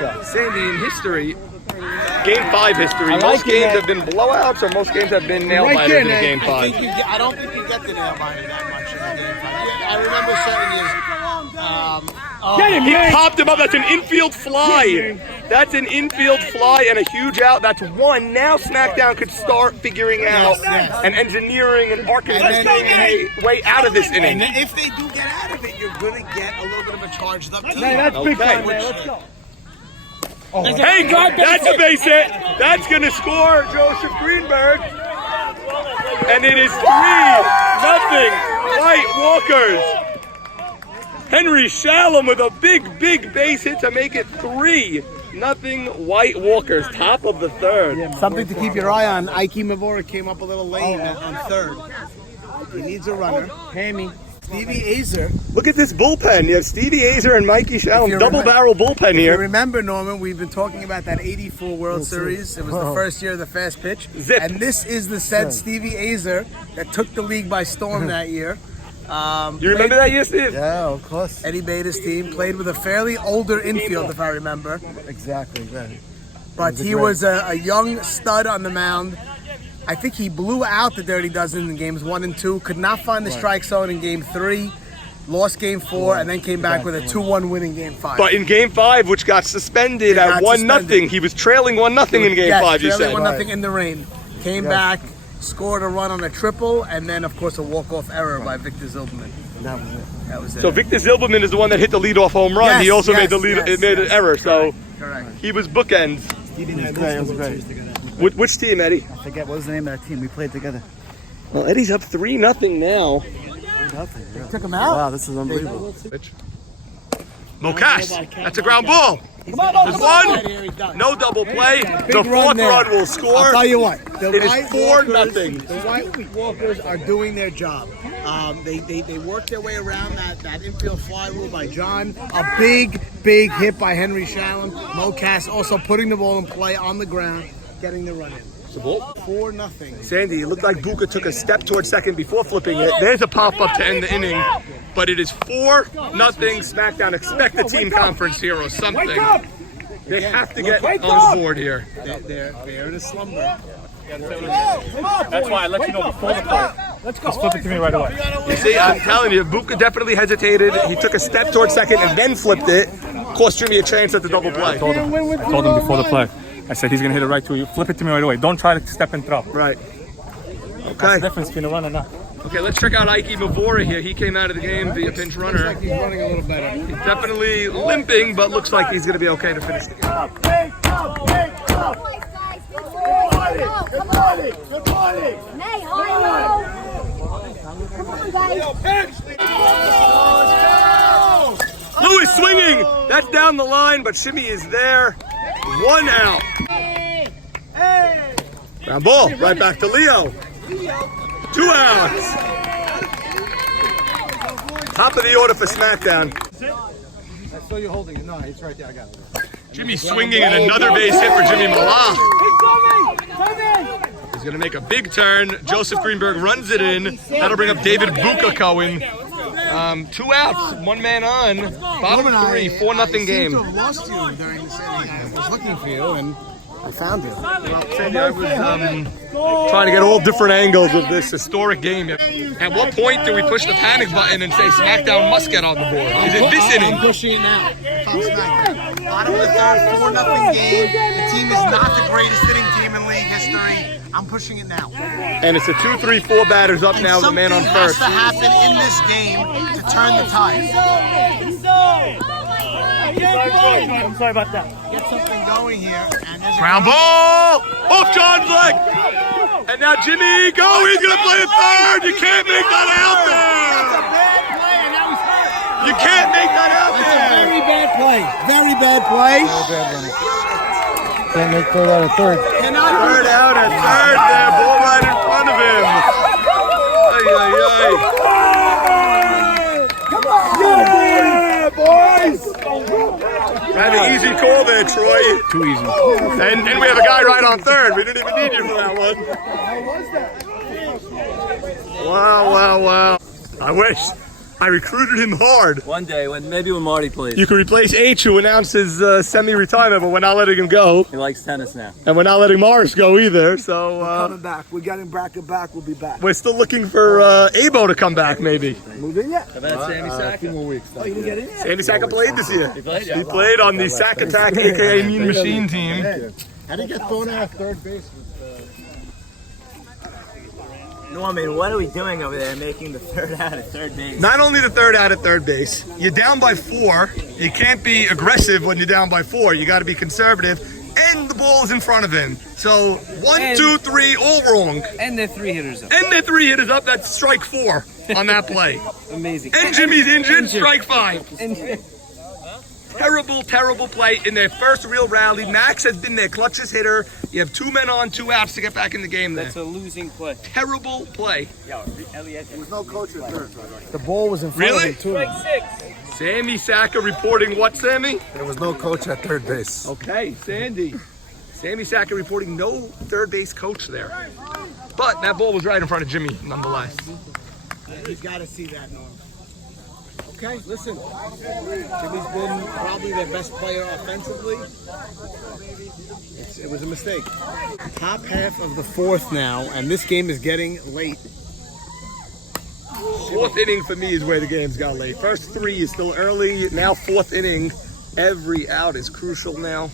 back. Sandy, in history, Game 5 history, I like most it, games man. have been blowouts or most games have been nail Right biters there, in man. Game 5. I don't think you get the nail biter that much in the Game 5. Yeah, I remember 7 years. Get him, He Nay. popped him up. That's an infield fly. That's an infield fly and a huge out. That's 1. Now SmackDown could start figuring out Yes. and engineering and architecting And a way out of this And inning. then if they do get out of it, you're going to get a little bit of a charged up team. Nay, that's big Okay. time, man. Let's go. Hey, that's a base hit. That's going to score Joseph Greenberg. And it is 3-0 White Walkers. Henry Shalom with a big base hit to make it 3-0 White Walkers, top of the third. Something to keep your eye on. Ike Mavora came up a little late on third. He needs a runner. Hammy. Stevie Azer. Look at this bullpen. You have Stevie Azer and Mikey Shalom, double barrel bullpen If you here. remember, Norman, we've been talking about that 84 World Series. It was the first year of the fast pitch. Zip. And this is the said Stevie Azer that took the league by storm that year. You remember that year, Steve? Yeah, of course. Eddie Beta's team played with a fairly older infield, if I remember. Exactly. But he was a young stud on the mound. I think he blew out the Dirty Dozen in games 1 and 2. Could not find the strike zone in game 3. Lost game 4 and then came back with a 2-1 win in game 5. But in game 5, which got suspended at 1-0, he was trailing 1-0 in game 5, you said. Trailing 1-0 in the rain. Came back, scored a run on a triple, and then, of course, a walk-off error by Victor Zilberman. That was it. So Victor Zilberman is the one that hit the leadoff home run. He also made an error, so Correct. he was bookends. It was great. Which team, Eddie? I forget what was the name of that team. We played together. Well, Eddie's up 3-0 now. Took him out. Wow, this is unbelievable. Mocass, that's a ground ball. There's one, no double play. The fourth run will score. I'll tell you what. It is 4-0. The White Walkers are doing their job. They work their way around that infield fly rule by John. A big hit by Henry Shalom. Mocass also putting the ball in play on the ground, getting the run in. 4-0. Sandy, it looked like Buka took a step towards second before flipping it. There's a pop-up to end the inning. But it is 4-0 SmackDown. Expect a team conference here or something. They have to get on the board here. They're in a slumber. That's why I let you know before the play. Just flip it to me right away. You see, I'm telling you, Buka definitely hesitated. He took a step towards second and then flipped it. Cost Jimmy a chance at the double play. I told him before the play. I said he's going to hit it right to you. Flip it to me right away. Don't try to step and throw. Right. That's Okay. the difference between a run and not. Okay, let's check out Ike Mavora here. He came out of the game via pinch runner. He's running a little better. He's definitely limping, but looks like he's going to be okay to finish the game. Lewis swinging. That's down the line, but Shimmy is there. 1 out. Ground ball. Right back to Leo. 2 outs. Top of the order for SmackDown. I saw you holding it. No, it's right there. I got it. Jimmy swinging and another base hit for Jimmy Malach. He's going to make a big turn. Joseph Greenberg runs it in. That'll bring up David Buka Cohen. 2 outs, 1 man on. Bottom 3, 4-0 game. I seem to have lost you during this inning. I was looking for you and I found you. Sandy, I was trying to get all different angles of this historic game. At what point do we push the panic button and say SmackDown must get on the board? Is it this inning? I'm pushing it now. Bottom of the third, 4-0 game. The team is not the greatest hitting team in league history. I'm pushing it now. And it's a 2-3-4 batters up now with a man on first. Something has to happen in this game to turn the tide. I'm sorry about that. Get something going here. And Ground ball! Off John's leg! And now Jimmy, go! He's gonna play it third! You can't make that out there! You can't make that out there! very bad play. Very bad play. Can't make third out of third. Third out at third there, ball right in front of him. Yeah, boys! Had an easy call there, Troy. Too easy. And we have a guy right on third. We didn't even need you for that one. Wow. I wish. I recruited him hard. One day, maybe when Marty plays. You could replace H, who announced his semi-retirement, but we're not letting him go. He likes tennis now. And we're not letting Morris go either, so... Coming back. We got him back. We'll be back. we're still looking for Abo to come back, maybe. Moved in yet? How about Sammy A few more weeks. Oh, you didn't get in yet? Sandy Saka played this year. He played? He played on the Sack Attack, a.k.a. Mean Machine team. How did he get thrown out of third base? Norman, what are we doing over there making the third out at third base? Not only the third out at third base, you're down by 4. You can't be aggressive when you're down by 4. You got to be conservative. And the ball is in front of him. So 1, 2, 3, all wrong. And they're 3 hitters up. And they're 3 hitters up. That's strike 4. on that play. Amazing. And Jimmy's injured. Strike 5. Terrible, terrible play in their first real rally. Max has been their clutchest hitter. You have 2 men on, 2 outs to get back in the game there. That's a losing play. Terrible play. There was no coach at third. The ball was in front Really? of him, too. Sammy Saka reporting what, Sammy? There was no coach at third base. Okay, Sandy. Sammy Saka reporting no third base coach there. But that ball was right in front of Jimmy, nonetheless. He's got to see that, Norm. Okay, listen. Jimmy's been probably their best player offensively. It was a mistake. Top half of the 4th now, and this game is getting late. 4th inning for me is where the game's got late. First 3 is still early. Now 4th inning, every out is crucial now.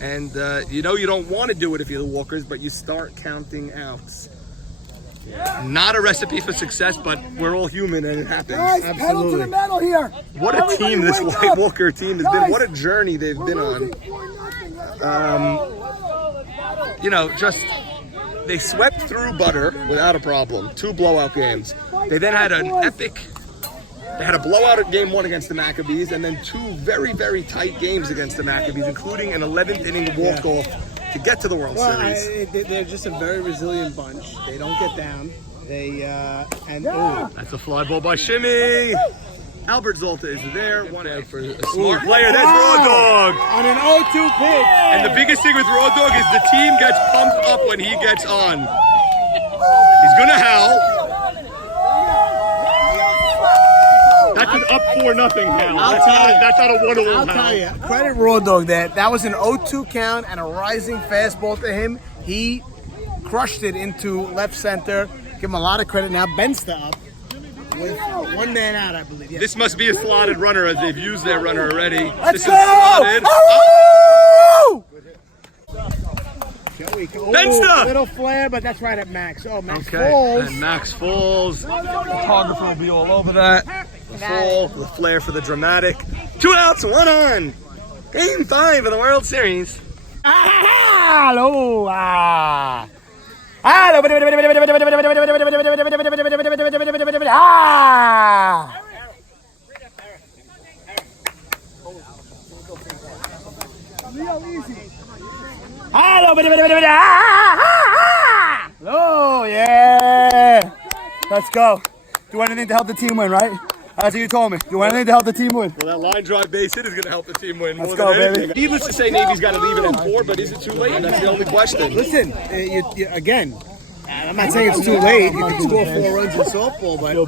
And you know you don't want to do it if you're the Walkers, but you start counting outs. Not a recipe for success, but we're all human and it happens. Guys, pedal to the metal here. What a team this White Walker team has been. What a journey they've been on. You know, just they swept through Butter without a problem. 2 blowout games. They then had an epic. They had a blowout at game 1 against the Maccabees, and then 2 very, very tight games against the Maccabees, including an 11th inning walk-off to get to the World Series. They're just a very resilient bunch. They don't get down. That's a fly ball by Shimmy. Albert Zolta is there. 1 for a smart player. That's Raw Dog. On an 0-2 pitch. And the biggest thing with Raw Dog is the team gets pumped up when he gets on. He's gonna howl. That's an up 4-0 howl. That's not a 1-0 howl. I'll tell you, credit Raw Dog that was an 0-2 count and a rising fastball to him. He crushed it into left center. Give him a lot of credit. Now Bensta up with 1 man out, I believe. Yes. This must be a slotted runner as they've used their runner already. Let's This go! is slotted. Oh! Bensta! Little flare, but that's right at Max. Oh, Max Okay, falls. and Max falls. Photographer will be all over that. The fall, the flare for the dramatic. 2 outs, 1 on. Game 5 of the World Series. Hello. Oh, yeah. Let's go. Do anything to help the team win, right? That's what you told me. Do anything to help the team win. Well, that line drive base hit is going to help the team win. Let's more go, than anything. baby. Needless to say, Navy's got to leave it at 4, but is it too late? That's the only question. Listen, again, I'm not saying it's too late. You can score 4 runs in softball, but Eddie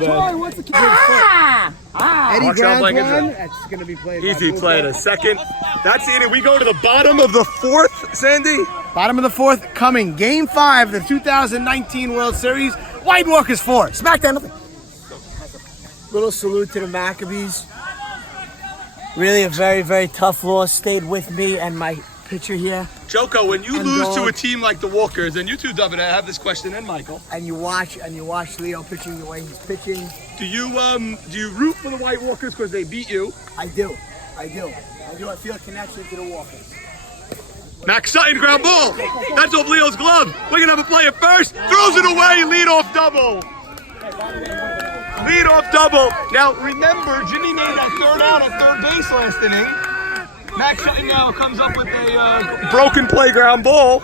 Watch out, grounds Blank one. injury. That's going to be played. Easy play to second. That's the inning. We go to the bottom of the 4th, Sandy. Bottom of the 4th coming. Game 5 of the 2019 World Series. White Walkers 4. Smackdown. Little salute to the Maccabees. Really a very, very tough loss. Stayed with me and my pitcher here. Joko, when you lose to a team like the Walkers, and you two, David, I have this question, and Michael. And you watch Leo pitching the way he's pitching. Do you root for the White Walkers because they beat you? I do. I feel a connection to the Walkers. Max Sutton, ground ball. That's off Leo's glove. We're going to have a play at first. Throws it away. Lead-off double. Lead-off double. Now, remember, Jimmy made that 3rd out at third base last inning. Max Sutton now comes up with a broken playground ball.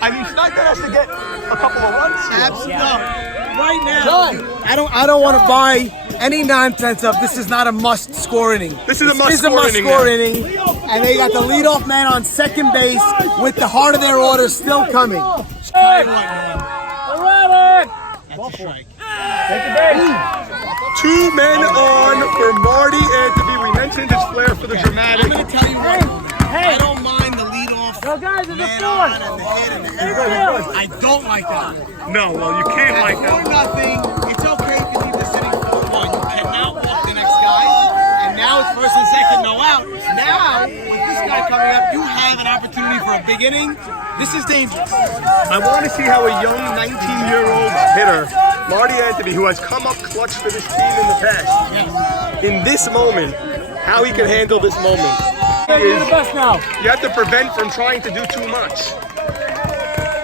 I mean, Snyder has to get a couple of runs here. Absolutely. Right now, I don't want to buy any nonsense of this is not a must-score inning. This is a must-score inning. And they got the leadoff man on second base with the heart of their order still coming. That's a strike. 2 men on for Marty Antony. We mentioned his flair for the dramatic. I'm going to tell you right now, I don't mind the leadoff man on and the hit and the everything. I don't like that. No, well, you can't like that. 4-0. It's okay if you leave the sitting 4-1. You cannot walk the next guy. And now it's first and second, no out. Now, with this guy coming up, you have an opportunity for a big inning. This is dangerous. I want to see how a young 19-year-old hitter, Marty Antony, who has come up clutch for this team in the past, in this moment, how he can handle this moment. You're the best now. You have to prevent from trying to do too much.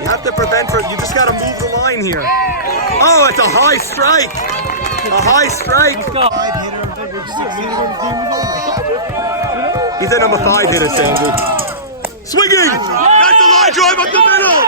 You have to prevent from, you just got to move the line here. Oh, it's a high strike. A high strike. He's a number 5 hitter, Sandy. Swinging! That's a line drive up the middle!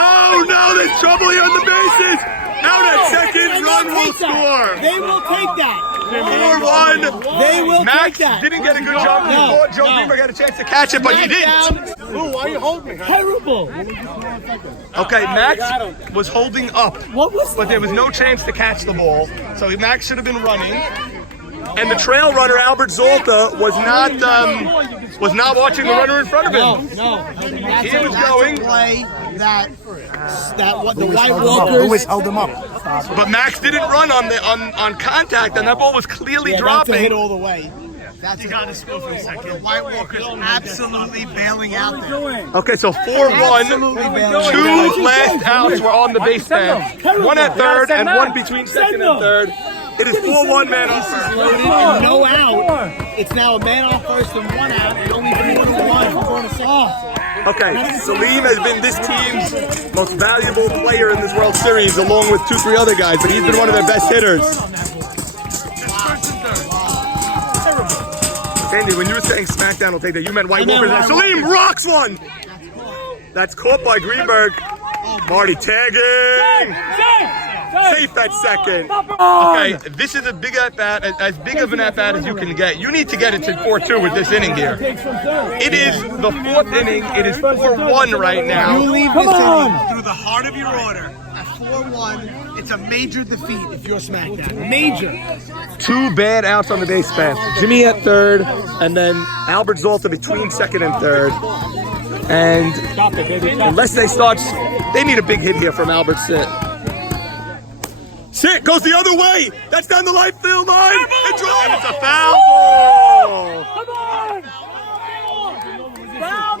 Oh no, there's trouble here on the bases! Out at second, run will score! They will take that. 4-1. They will Max take that. didn't get a good jump. No, Joe Greenberg got a chance to catch it, but he didn't. Ooh, why are you holding me? Terrible. Okay, Max was holding up, What was but there was no chance to catch the ball. So Max should have been running. And the trail runner, Albert Zolta, was not watching the runner in front of him. No. He was going. Play that what the White Walkers held him up. But Max didn't run on contact, and that ball was clearly That's a dropping. hit all the way. That's You gotta score for a second. The White Walkers absolutely bailing out there. Okay, so 4-1. 2 last outs were on the base path. 1 at third and 1 between second and third. It is 4-1 man on first. Loaded and no out. It's now a man on first and 1 out, and only 4-1. Okay, Salim has been this team's most valuable player in this World Series, along with 2-3 other guys, but he's been one of their best hitters. Andy, when you were saying SmackDown will take that, you meant White Walkers. Salim rocks one! That's caught by Greenberg. Marty tagging! Safe at second. Okay, this is a big at-bat, as big of an at-bat as you can get. You need to get it to 4-2 with this inning here. It is the 4th inning. It is 4-1 right now. You leave this inning through the heart of your order at 4-1. It's a major defeat if you're SmackDown. Major. 2 bad outs on the base path. Jimmy at third, and then Albert Zolta between second and third. And unless they start, they need a big hit here from Albert Sit. Sit goes the other way. That's down the right field line. And it's a foul ball.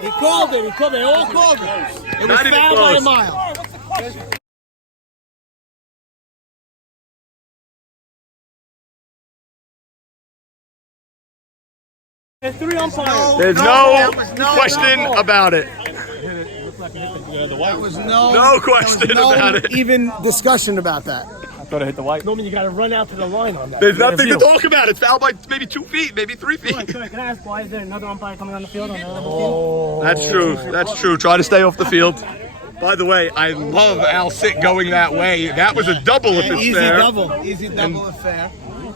He called it. They all called it. It was Not even foul by a close. mile. There's 3 umpires. There's no question about it. There was No question about it. even discussion about that. Thought I hit the white. No, you got to run out to the line on that. There's nothing to talk about. It's fouled by maybe 2 feet, maybe 3 feet. Can I ask why is there another umpire coming on the field on the other field? That's true. That's true. Try to stay off the field. By the way, I love Al Sitt going that way. That was a double if it's Easy fair. double. Easy double if fair.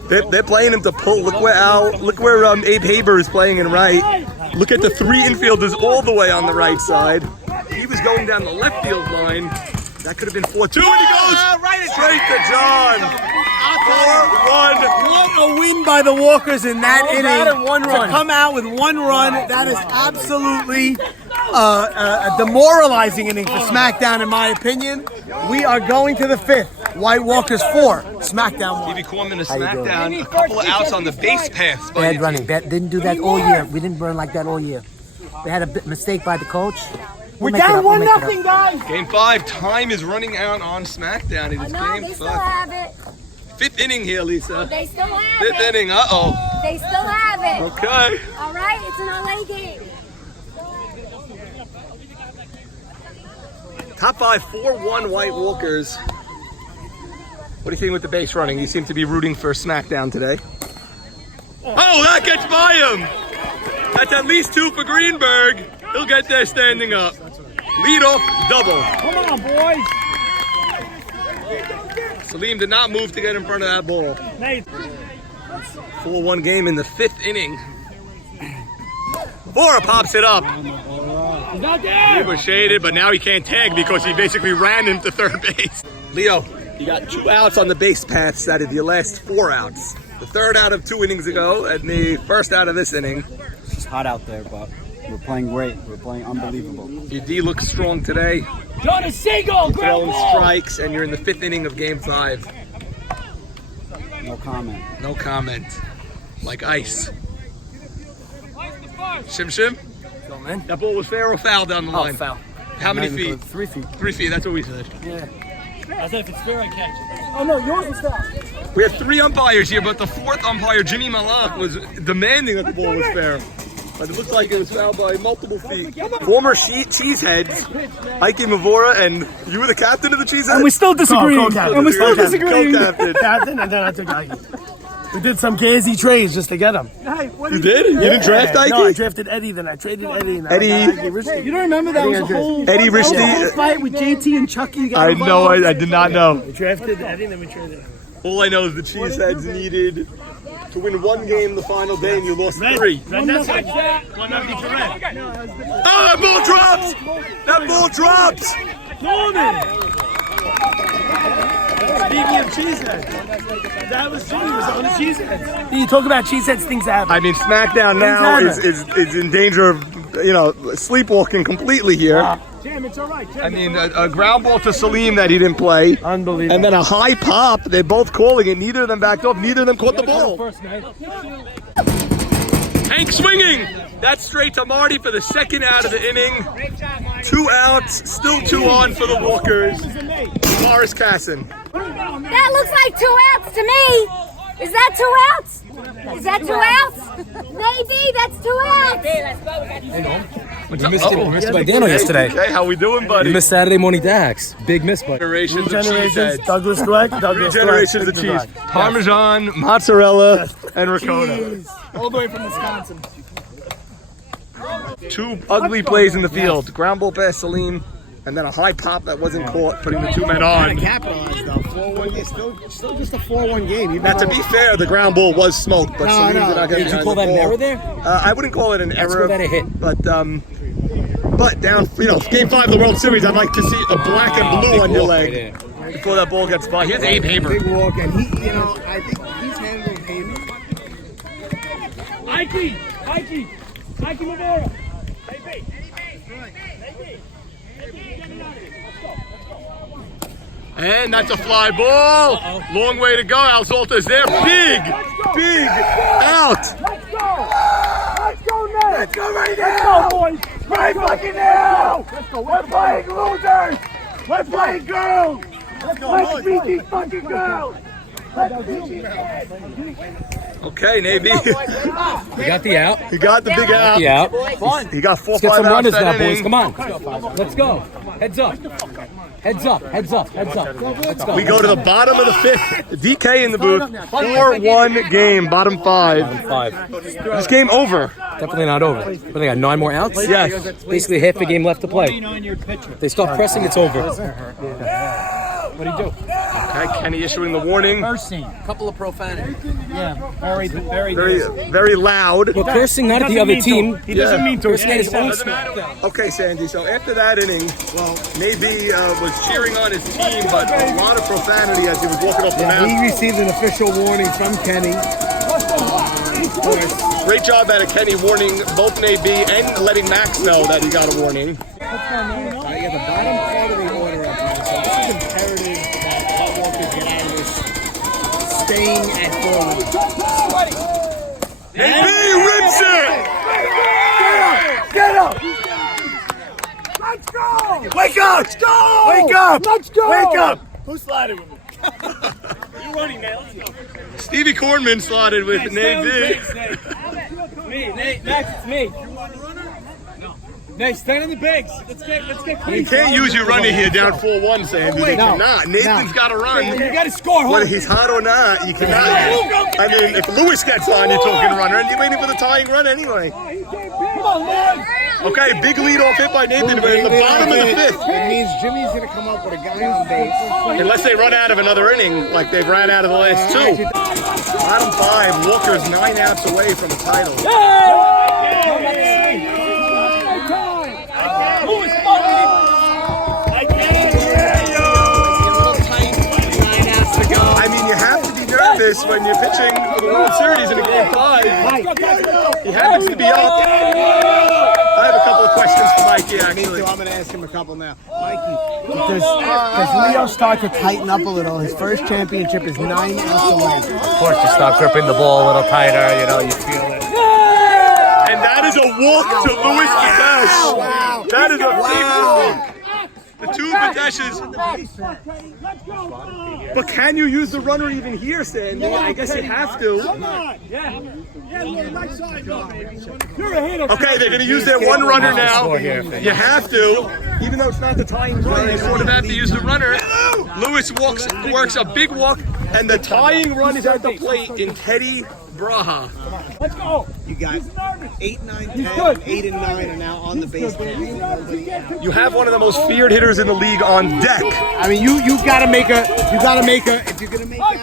They're playing him to pull. Look where Abe Haber is playing in right. Look at the 3 infielders all the way on the right side. He was going down the left field line. That could have been 4-2, and he goes straight to John. 4-1. What a win by the Walkers in that inning. 1 run. To come out with 1 run, that is absolutely a demoralizing inning for SmackDown, in my opinion. We are going to the 5th. White Walkers 4, SmackDown 1. Stevie Corman to SmackDown. A couple of outs on the base paths. Bad running. Didn't do that all year. We didn't run like that all year. They had a mistake by the coach. We're down 1-0, guys. Game 5. Time is running out on SmackDown. It is No, game they still 5. have it. 5th inning here, Lisa. They still have 5th it. inning. Uh-oh. They still have it. Okay. All right, it's an LA game. Top 5, 4-1 White Walkers. What do you think with the base running? You seem to be rooting for SmackDown today. Oh, that gets by him! That's at least 2 for Greenberg. He'll get there standing up. Lead off double. Come on, boys. Salim did not move to get in front of that ball. 4-1 game in the 5th inning. Bora pops it up. He was shaded, but now he can't tag because he basically ran into third base. Leo, you got 2 outs on the base paths out of your last 4 outs. The 3rd out of 2 innings ago and the 1st out of this inning. It's hot out there, but we're playing great. We're playing unbelievable. Your D looks strong today. Got a single. You're throwing strikes, and you're in the 5th inning of Game 5. No comment. No comment. Like ice. Shim? That ball was fair or foul down the line? Foul. How many feet? 3 feet. 3 feet, that's what we said. Yeah. I said if it's fair, I catch it. Oh, no, yours is foul. We have 3 umpires here, but the 4th umpire, Jimmy Malak, was demanding that the ball was fair. but it looks like it was fouled by multiple feet. Former Cheeseheads, Ike Mavora, and you were the captain of the Cheeseheads? And we still disagree. And we still disagree. Co-captain. Captain, and then I took Ike. We did some gazy trades just to get him. You did? You didn't draft Ike? No, I drafted Eddie, then I traded Eddie. And Eddie. You don't remember that was a whole fight with JT and Chucky? I know, I did not know. We drafted Eddie, then we traded him. All I know is the Cheeseheads needed to win one game the final day, and you lost 3. Red, that's it. 1-0 for Red. Oh, that ball drops! That ball drops! Speaking of cheeseheads, that was Jimmy was on the cheeseheads. You talk about cheeseheads, things happen. I mean, SmackDown now is in danger of, sleepwalking completely here. Jim, it's all right. I mean, a ground ball to Salim that he didn't play. Unbelievable. And then a high pop. They're both calling it. Neither of them backed off. Neither of them caught the ball. Hank swinging. That's straight to Marty for the second out of the inning. 2 outs. Still 2 on for the Walkers. Morris Casson. That looks like 2 outs to me. Is that 2 outs? Is that 2 outs? Maybe that's 2 outs. You missed by Dano yesterday. Hey, how we doing, buddy? You missed Saturday morning Dax. Big miss, buddy. Generations of cheeseheads. Douglas Dweck. 3 generations of cheese. Parmesan, mozzarella, and ricotta. All the way from Wisconsin. 2 ugly plays in the field. Ground ball pass Salim, and then a high pop that wasn't caught, putting the 2 men on. Capitalized though. 4-1 game. Still just a 4-1 game. Now, to be fair, the ground ball was smoked, but Salim did not get Did you call that an error there? I wouldn't call it an error. Call that a hit. But down, Game 5 of the World Series, I'd like to see a black and blue on your leg before that ball gets by. Here's Abe Haber. Big walk, and I think he's handling Haber. Ike Mavora. And that's a fly ball. Long way to go. Alzolta's there. Big out. Let's go now. Let's go right now. Let's go, boys. Right fucking now. Let's go. We're playing losers. We're playing girls. Let's beat these fucking girls. Okay, Navy. You got the out. He got the big out. Yeah. He got 4 Let's get 5 some outs runners that now, boys. inning. Come on. Let's go. Heads up. Heads up. Heads up. Heads up. Let's go. We go to the bottom of the 5th. DK in the booth. 4-1 game. Bottom 5. This game over. Definitely not over. But they got 9 more outs? Yes. Basically half the game left to play. If they start pressing, it's over. What do you do? Okay, Kenny issuing the warning. Cursing. Couple of profanity. Yeah, Very loud. Well, cursing not at the other team. He doesn't mean to. Cursing at his own stuff. Okay, Sandy, so after that inning, maybe was cheering on his team, but a lot of profanity as he was walking off the mound. He received an official warning from Kenny. Great job out of Kenny warning both Nate B and letting Max know that he got a warning. The bottom part of the order up here. So this is imperative that Hot Walkers get out of this staying at 4-1. Nate B rips it! Get up! Let's go! Wake up! Let's go! Wake up! Let's go! Wake up! Who slided with me? You're running, man. Let's go. Stevie Kornman slotted with Nate B. Nate, Max, it's me. Nate, stand on the bigs. Let's get You can't use your runner here down 4-1, Sandy. You cannot. Nathan's got to run. You got to score. Whether he's hot or not, you cannot. I mean, if Lewis gets on, you're talking runner, and you're waiting for the tying run anyway. Come on, man. Okay, big lead off hit by Nathan, but in the bottom of the 5th. It means Jimmy's going to come up with a guy on base. Unless they run out of another inning, like they've ran out of the last 2. Bottom 5, Walker's 9 outs away from the title. I mean, you have to be nervous when you're pitching for the World Series in a Game 5. He happens to be up. I have a couple of questions for Mikey, actually. I'm going to ask him a couple now. Mikey, does Leo start to tighten up a little? His first championship is 9 outs away. Of course, you start gripping the ball a little tighter, you feel it. And that is a walk to Louis Capesh. Wow. That is a big walk. The two Badeshes. But can you use the runner even here, Sandy? I guess you have to. Okay, they're going to use their one runner now. You have to. Even though it's not the tying run, you sort of have to use the runner. Lewis works a big walk, and the tying run is at the plate in Teddy Braha. Let's go. You got 8, 9, 10, 8, and 9 are now on the base. You have one of the most feared hitters in the league on deck. I mean, you gotta make a, if you're gonna make that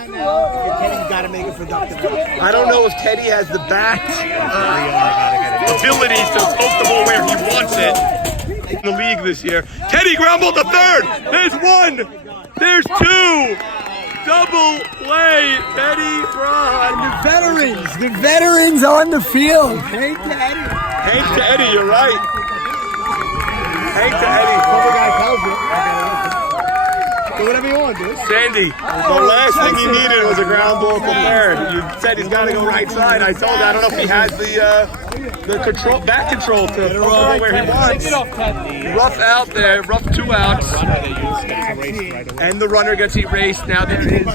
now, if you're Teddy, you gotta make a productive. I don't know if Teddy has the bat ability to poke the ball where he wants it in the league this year. Teddy ground ball to third. There's one. There's two. Double play, Teddy Braun. The veterans on the field. Hank to Eddie. Hank to Eddie, you're right. Hank to Eddie. Other guy calls it. Do whatever you want, dude. Sandy, the last thing he needed was a ground ball to third. You said he's got to go right side. I told him, I don't know if he has the control, back control to throw where he wants. Rough out there, rough 2 outs. And the runner gets erased. Now there is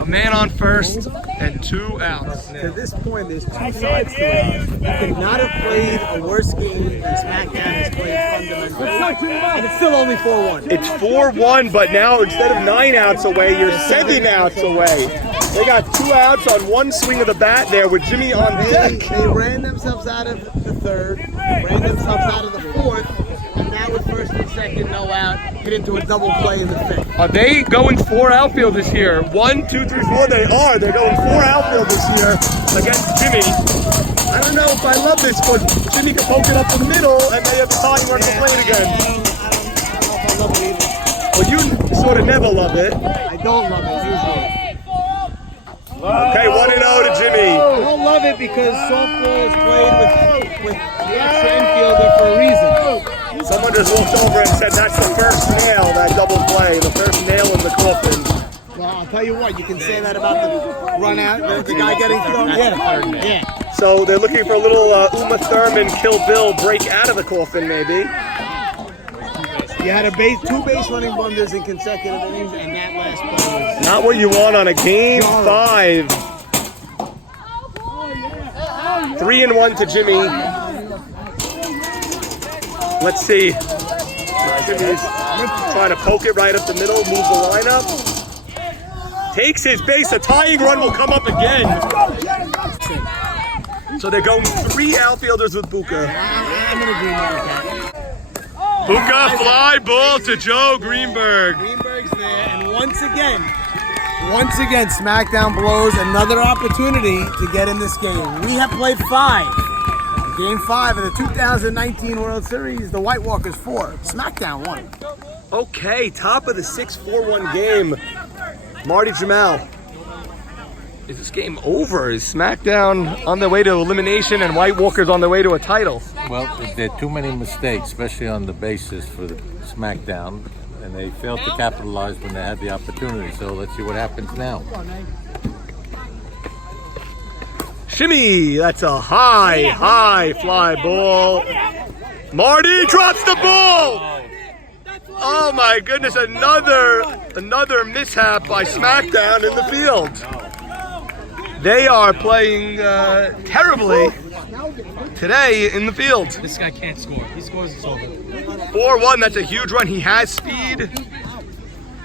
a man on first and 2 outs. To this point, there's 2 sides to it. You could not have played a worse game than SmackDown has played fundamentally. And it's still only 4-1. It's 4-1, but now instead of 9 outs away, you're 7 outs away. They got 2 outs on one swing of the bat there with Jimmy on deck. They ran themselves out of the third, ran themselves out of the fourth, and now with first and second, no out, hit into a double play in the fifth. Are they going 4 outfield this year? 1, 2, 3, 4. They are. They're going 4 outfield this year against Jimmy. I don't know if I love this, but Jimmy can poke it up the middle, and they have the tying run to play it again. I don't know if I love it either. Well, you sort of never love it. I don't love it usually. Okay, 1-0 to Jimmy. I don't love it because softball is played with the extra infielder for a reason. Someone just walked over and said that's the first nail, that double play, the first nail in the coffin. Well, I'll tell you what, you can say that about the run out, the guy getting thrown. Yeah. So they're looking for a little Uma Thurman, Kill Bill break out of the coffin, maybe. You had 2 base running blunders in consecutive innings, and that last play was not what you want on a game 5. 3-1 to Jimmy. Let's see. Jimmy's trying to poke it right up the middle, move the lineup. Takes his base. A tying run will come up again. So they're going 3 outfielders with Buka. I'm going to agree with that. Buka fly ball to Joe Greenberg. Greenberg's there, and once again, SmackDown blows another opportunity to get in this game. We have played 5. Game 5 of the 2019 World Series, the White Walkers 4. SmackDown 1. Okay, top of the 6-4-1 game. Marty Jamal. Is this game over? Is SmackDown on their way to elimination and White Walkers on their way to a title? Well, there are too many mistakes, especially on the bases for the SmackDown, and they failed to capitalize when they had the opportunity. So let's see what happens now. Shimmy, that's a high fly ball. Marty drops the ball. Oh my goodness, another mishap by SmackDown in the field. They are playing terribly today in the field. This guy can't score. He scores, it's over. 4-1, that's a huge run. He has speed.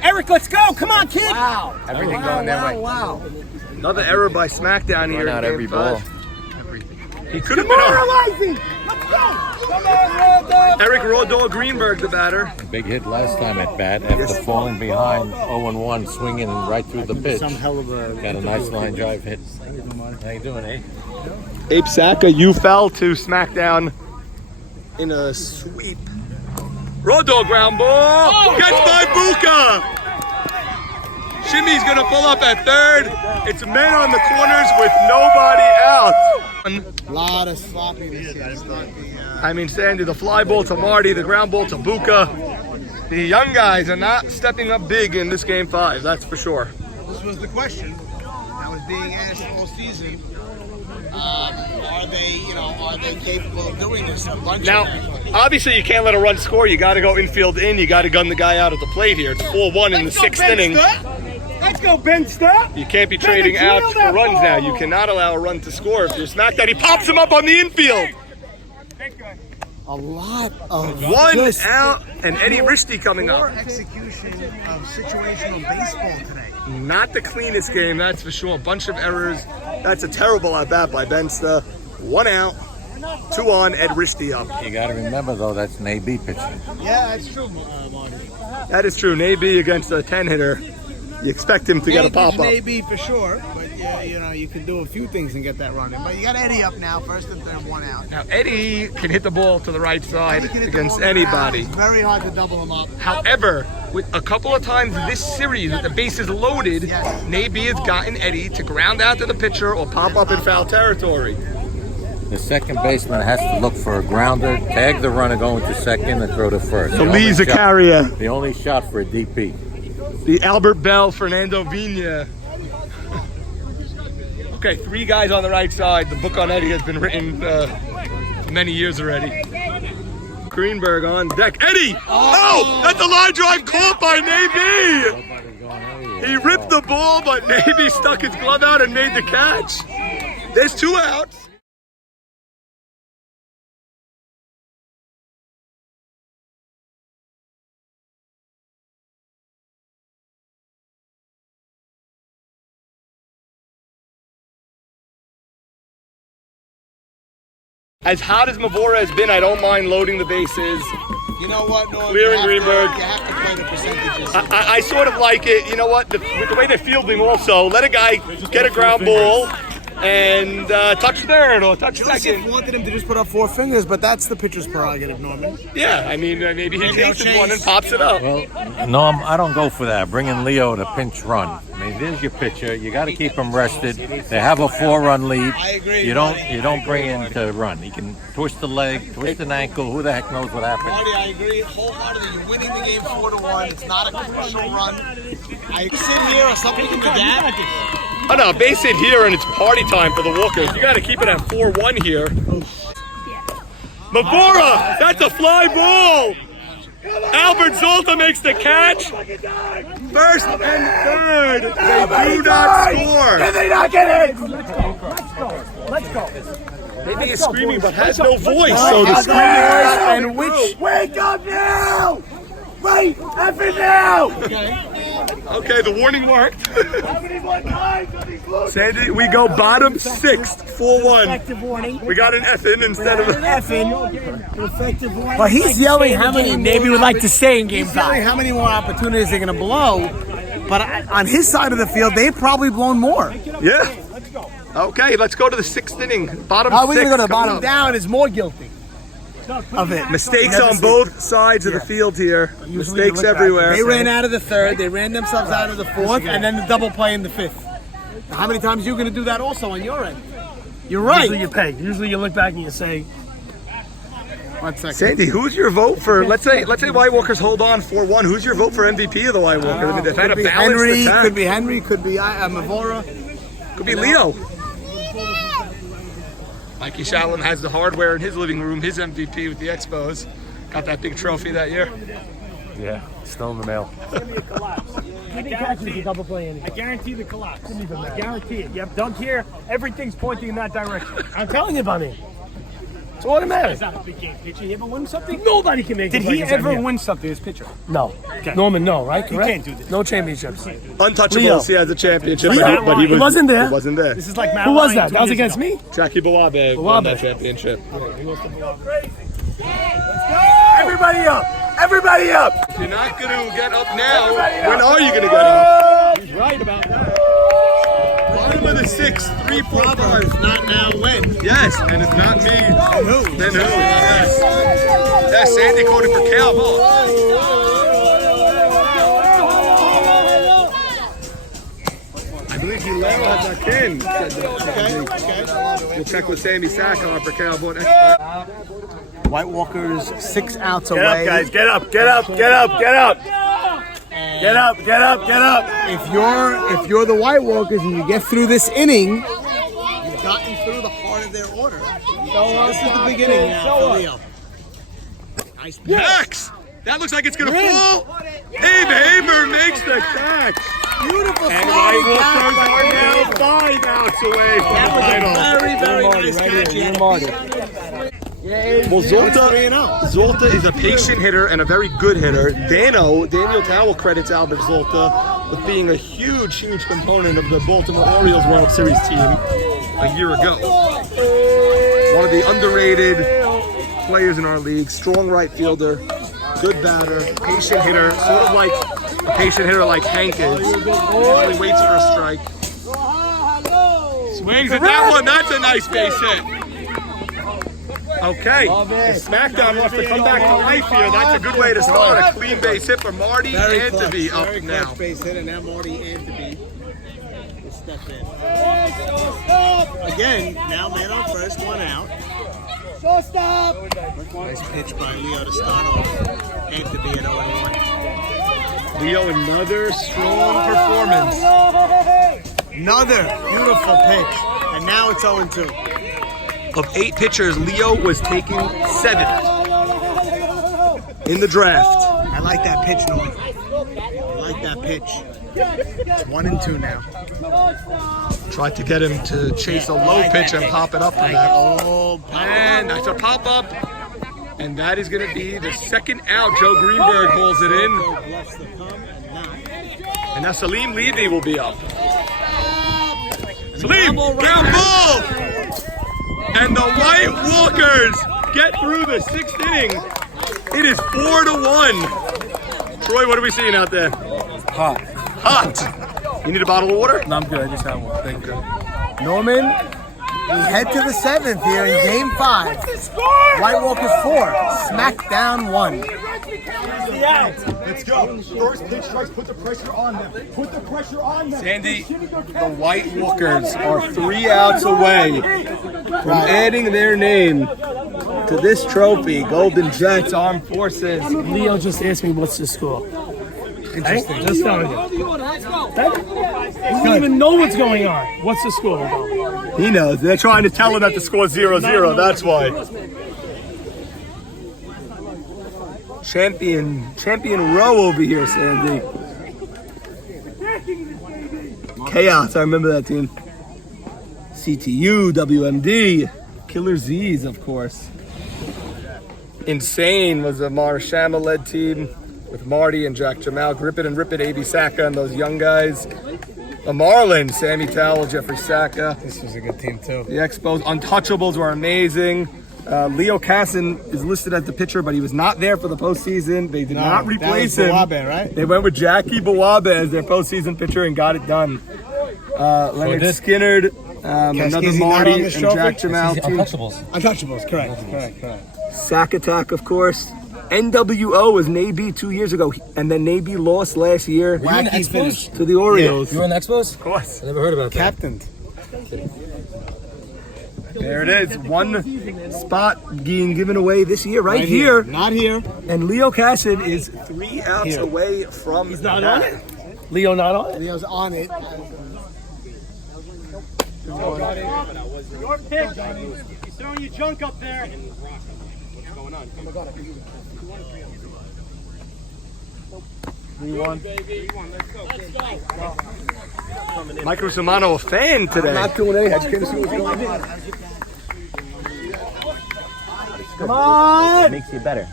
Eric, let's go. Come on, kid. Wow. Everything going their way. Wow. Another error by SmackDown here. Run out in every game ball. 5. He could have been on. Eric Rodol Greenberg, the batter. A big hit last time at bat after falling behind 0-1, swinging right through the pitch. Some hell of a... Got a nice line drive hit. How you doing, eh? Abe Saka, you fell to SmackDown in a sweep. Rodol ground ball. Gets by Buka. Shimmy's going to pull up at third. It's men on the corners with nobody out. A lot of sloppiness here. I mean, Sandy, the fly ball to Marty, the ground ball to Buka. The young guys are not stepping up big in this game 5, that's for sure. This was the question that was being asked all season. Are they capable of doing this? Now, obviously, you can't let a run score. You got to go infield in. You got to gun the guy out at the plate here. It's 4-1 in the sixth inning. Let's go, Benster. You can't be trading out for runs now. You cannot allow a run to score. If you're smacked out, he pops him up on the infield. A lot of one out, and Eddie Risty coming up. Execution of situational baseball today. Not the cleanest game, that's for sure. A bunch of errors. That's a terrible at bat by Bensta. 1 out, 2 on, Ed Risty up. You got to remember though, that's an AB pitching. Yeah, that's true, Marty. That is true. Naby against a 10 hitter. You expect him to get a pop up. Maybe for sure, but you can do a few things and get that running. But you got Eddie up now, first and third, 1 out. Now Eddie can hit the ball to the right side against anybody. It's very hard to double him up. However, with a couple of times this series with the bases loaded, Naby has gotten Eddie to ground out to the pitcher or pop up in foul territory. The second baseman has to look for a grounder, tag the runner going to second, and throw to first. So Lee's a carrier. The only shot for a DP. The Albert Bell, Fernando Vina. Okay, 3 guys on the right side. The book on Eddie has been written for many years already. Greenberg on deck. Eddie! Oh! That's a line drive caught by Naby! He ripped the ball, but Naby stuck his glove out and made the catch. There's 2 outs. As hot as Mavora has been, I don't mind loading the bases. You know what, Norm? Clearing Greenberg. You have to play the percentages. I sort of like it. You know what? With the way they're fielding also, let a guy get a ground ball and touch third or touch second. I wanted him to just put up 4 fingers, but that's the pitcher's prerogative, Norman. Yeah, I mean, maybe he takes one and pops it up. Well, no, I don't go for that. Bring in Leo to pinch run. I mean, there's your pitcher. You got to keep him rested. They have a 4-run lead. I agree. You don't bring in to run. He can twist the leg, twist an ankle. Who the heck knows what happens? Marty, I agree wholeheartedly. You're winning the game 4-1. It's not a crucial run. I sit here or something in the gap. Oh no, base hit here and it's party time for the Walkers. You got to keep it at 4-1 here. Mavora, that's a fly ball. Albert Zolta makes the catch. First and third. They do not score. Can they not get it? Let's go. Maybe he's screaming but has no voice, so the screaming and which. Wake up now! Wait, effing now! Okay, the warning worked. Sandy, we go bottom 6th, 4-1. We got an F-in instead of an F-in. Well, he's yelling how many maybe would like to stay in game He's yelling 5. how many more opportunities they're going to blow. But on his side of the field, they've probably blown more. Yeah. Okay, let's go to the 6th inning. Bottom 6th. We're going to go to the bottom down is more guilty of it. Mistakes on both sides of the field here. Mistakes everywhere. They ran out of the 3rd. They ran themselves out of the 4th, and then the double play in the 5th. Now, how many times are you going to do that also on your end? You're right. Usually you pay. Usually you look back and you say, 1 second. Sandy, who's your vote for? Let's say White Walkers hold on 4-1. Who's your vote for MVP of the White Walkers? I mean, they've had a balanced attack. Could be Henry. Could be Mavora. Could be Leo. Mikey Shalom has the hardware in his living room. His MVP with the Expos. Got that big trophy that year. yeah, still in the mail. I guarantee the collapse. I guarantee it. Yep, don't care. Everything's pointing in that direction. I'm telling you, Bunny. It's automatic. He's not a big game pitcher. He ever win something? Nobody can make Did it he like this ever out here. win something as pitcher? No. Norman, no, right? Correct? can't do this. No championships. Untouchables, Leo. he has a championship, Leo. but he wasn't there. He wasn't there. This is like Matt Who was Ryan that? 2 That was years against ago. me? Jackie Bawabe won that championship. Everybody up! Everybody up! You're not going to get up now. When are you going to get up? He's right about that. Bottom of the 6th, 3-4-5. Not now. When? Yes, and it's not me. Who? Then who? Yes. Yes, Sandy coded for Cal. I believe he left that in. Okay. We'll check with Sammy Sackar for Cowboy. White Walkers 6 outs Get away. up, guys! Get up! Get up! Get up! Get up! Get up! Get up! Get up! If you're the White Walkers and you get through this inning, you've gotten through the heart of their order. So this is the beginning now for Leo. Nice Max! That looks like it's gonna fall. Abe Haber makes the catch. Beautiful And sliding White catch Walkers by are Leo. now 5 outs away from That the was title. a very, very nice catch. He had to beat on it. Well, Zolta. Zolta is a patient hitter and a very good hitter. Daniel Towell credits Albert Zolta with being a huge component of the Baltimore Orioles World Series team a year ago. One of the underrated players in our league, strong right fielder, good batter, patient hitter, sort of like a patient hitter like Hank is. Usually waits for a strike. Swings at that one, that's a nice base hit. Okay, SmackDown wants to come back to life here. That's a good way to start. A clean base hit for Marty Anteby up Very now. clutch base hit, and now Marty Anteby will step in. Again, now man on first, 1 out. Nice pitch by Leo to start off. Anteby at 0-1. Leo, another strong performance. Another beautiful pitch, and now it's 0-2. Of 8 pitchers, Leo was taking 7 in the draft. I like that pitch, Nolan. I like that pitch. It's 1-2 now. Tried to get him to chase a low pitch and pop it up for that. Oh, And that's a pop up. And that is going to be the second out. Joe Greenberg pulls it in. And now Salim Levy will be up. Salim, ground ball! And the White Walkers get through the 6th inning. It is 4-1. Troy, what are we seeing out there? Hot. Hot. You need a bottle of water? No, I'm good. I just had one. Thank you. Norman, we head to the 7th here in Game 5. White Walkers 4, SmackDown 1. Let's go. First pitch strikes, put the pressure on them. Put the pressure on them. Sandy, the White Walkers are 3 outs away from adding their name to this trophy. Golden Jets Armed Forces. Leo just asked me what's the score. Interesting. Just telling you. You don't even know what's going on. What's the score? He knows. They're trying to tell him that the score's 0-0. That's why. Champion row over here, Sandy. Chaos, I remember that team. CTU, WMD, Killer Z's, of course. Insane was a Marshama-led team with Marty and Jack Jamal, Grip It and Rip It, A.B. Saka, and those young guys. The Marlins, Sammy Towell, Jeffrey Saka. This was a good team, too. The Expos, Untouchables were amazing. Leo Casson is listed as the pitcher, but he was not there for the postseason. They did not replace him. Bawabe, right? They went with Jackie Bawabe as their postseason pitcher and got it done. Leonard Skinnard, another Marty, and Jack Jamal. Untouchables, correct. Sack Attack, of course. NWO was Navy 2 years ago, and then Navy lost last year Wacky finish. to the Orioles. You were in the Expos? Of course. I never heard about that. Captained. There it is. One spot being given away this year, right here. Not here. And Leo Casson is 3 outs away from He's not on it? Leo not on it? Leo's on it. Your pick, Johnny. He's throwing you junk up there. What's going on? Oh my God, I can do this. 3-1. Micro Samano, a fan today. I'm not doing anything. I just came to see what's going on. Come on! Makes you better.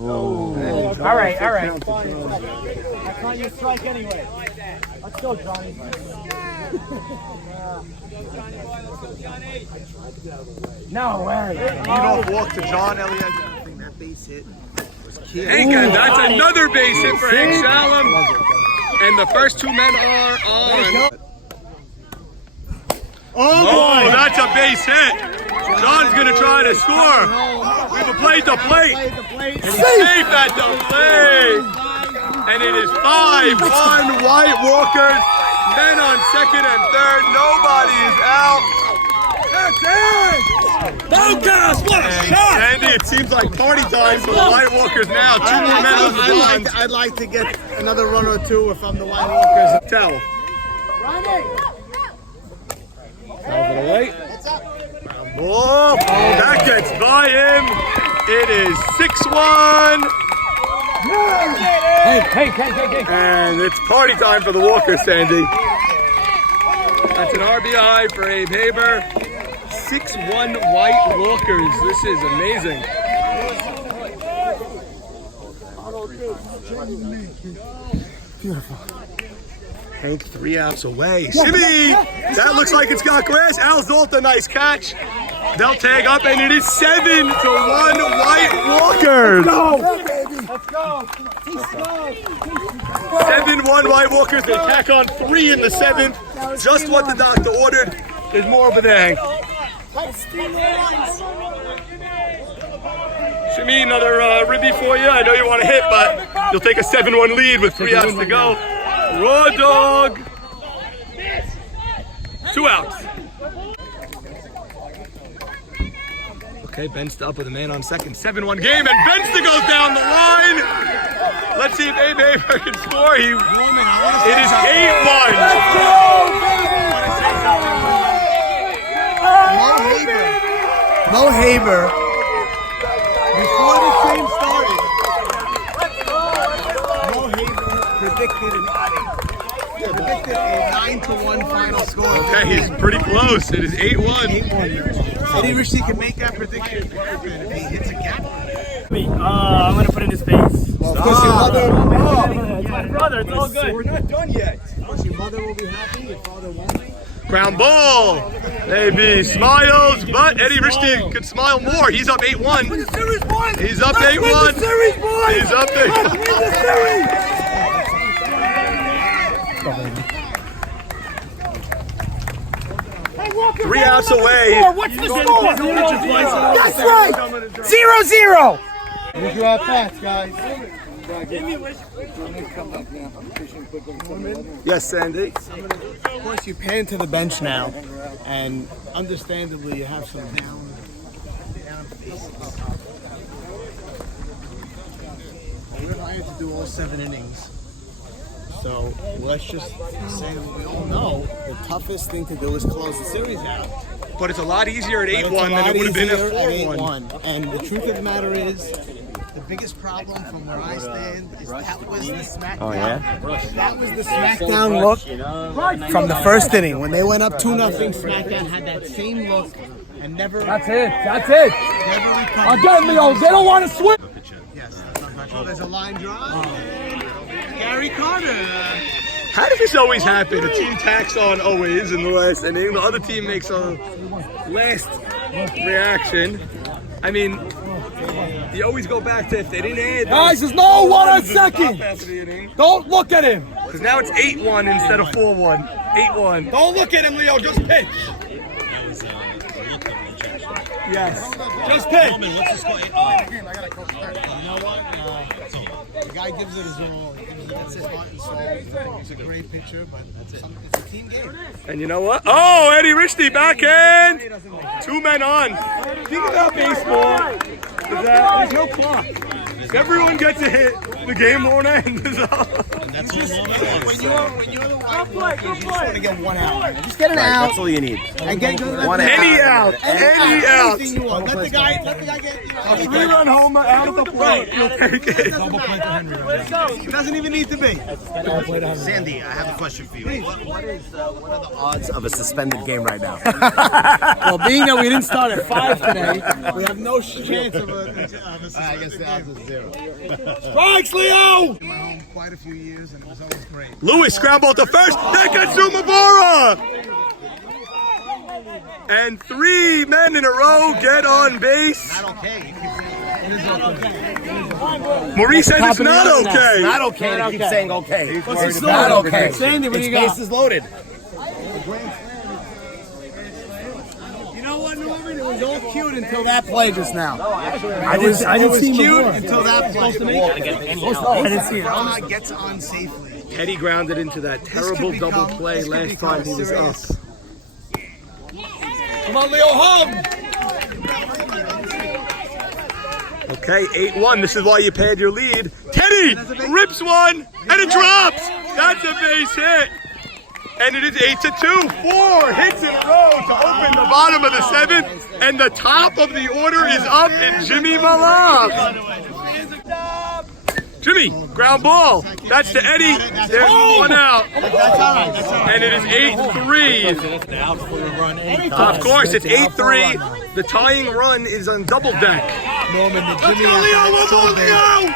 All right. That's not your strike anyway. Let's go, Johnny. No way. Leadoff walk to John Elliott. I think that base hit was key. Hank, and that's another base hit for Hank Shalom. And the first 2 men are on. Oh, that's a base hit. John's going to try to score. We have a plate to plate. And he's safe at the plate. And it is 5-1 White Walkers. Men on second and third. Nobody is out. That's it. Focus! What a shot! Andy, it seems like party time for the White Walkers now. 2 more men on the bond. I'd like to get another run or two if I'm the White Walkers. Tell. Oh, that gets by him. It is 6-1. Hey. And it's party time for the Walkers, Sandy. That's an RBI for Abe Haber. 6-1 White Walkers. This is amazing. Beautiful. Hank 3 outs away. Shimmy! That looks like it's got grass. Al Zolta, nice catch. They'll tag up, and it is 7-1 White Walkers. Let's go. 7-1 White Walkers. They tack on 3 in the 7th. Just what the doctor ordered. There's more over there, Hank. Shimmy, another ribby for you. I know you want to hit, but you'll take a 7-1 lead with 3 outs to go. Raw dog. 2 outs. Okay, Benster up with a man on second. 7-1 game, and Benster goes down the line. Let's see if Abe Haber can score. It is 8-1. Mo Haber, before the game started, Mo Haber predicted a 9-1 final score. Okay, he's pretty close. It is 8-1. Eddie Richie can make that prediction if he hits a gap. I'm gonna put in his face. Well, of course, your mother. It's my brother. It's all good. We're not done yet. Of course, your mother will be happy. Your father won't be. Ground ball. Maybe smiles, but Eddie Richie could smile more. He's up 8-1. He's up 8-1. He's up 8-1. 3 outs away. What's the score? That's right. 0-0. Use your at-bats, guys. Yes, Sandy. Of course, you pan to the bench now, and understandably, you have some down faces. We're hired to do all 7 innings. So let's just say that we all know the toughest thing to do is close the series out. But it's a lot easier at But it's 8-1 a than lot it would have been at easier 4-1. And the truth of the matter is, the biggest problem from where I stand is that was the SmackDown. Oh, yeah? That was the SmackDown look from the first inning. When they went up 2-0, SmackDown had that same look and never. That's it. Never recovered. Again, Leo. They don't want to switch. Yes, that's not much. Oh, there's a line drive. Gary Carter. How does this always happen? A team tacks on always in the last inning. The other team makes a last reaction. I mean, you always go back to if they didn't add. Guys, there's no 1 on second. Don't look at him. Because now it's 8-1 instead of 4-1. 8-1. Don't look at him, Leo. Just pitch. Yes. Just pitch. You know what? The guy gives it his all. He gives it his heart and soul. He's a great pitcher, but it's a team game. And you know what? Oh, Eddie Richie backhand. 2 men on. Think about baseball. There's no clock. If everyone gets a hit, the game won't end. When you're the White Walkers, you just want to get 1 out. Just get an out. That's all you need. And get One out. Any out. Any out. Anything you want. Let the guy get, a 3-run homer out of the plate. You'll take it. It doesn't even need to be. Sandy, I have a question for you. What are the odds of a suspended game right now? Well, being that we didn't start at 5 today, we have no chance of a I guess the odds is 0. Strikes, Leo! my home quite a few years, and it was always great. Lewis scrambled to first. That gets to Mabora. And 3 men in a row get on base. Not okay. Maurice said it's not okay. Not okay. They keep saying okay. It's Not okay. Sandy, what do you got? Base is loaded. You know what, Norman? It was all cute until that play just now. I didn't see him Cute before. until that play. I didn't see it. Gets on safely. Eddie grounded into that terrible double play last time he was up. Come on, Leo, home. Okay, 8-1. This is why you pad your lead. Teddy rips one, and it drops. That's a base hit. And it is 8-2. 4 hits in a row to open the bottom of the 7th. And the top of the order is up in Jimmy Malak. Jimmy, ground ball. That's to Eddie. There's 1 out. And it is 8-3. Of course, it's 8-3. The tying run is on double deck. Norman, Let's go, Leo!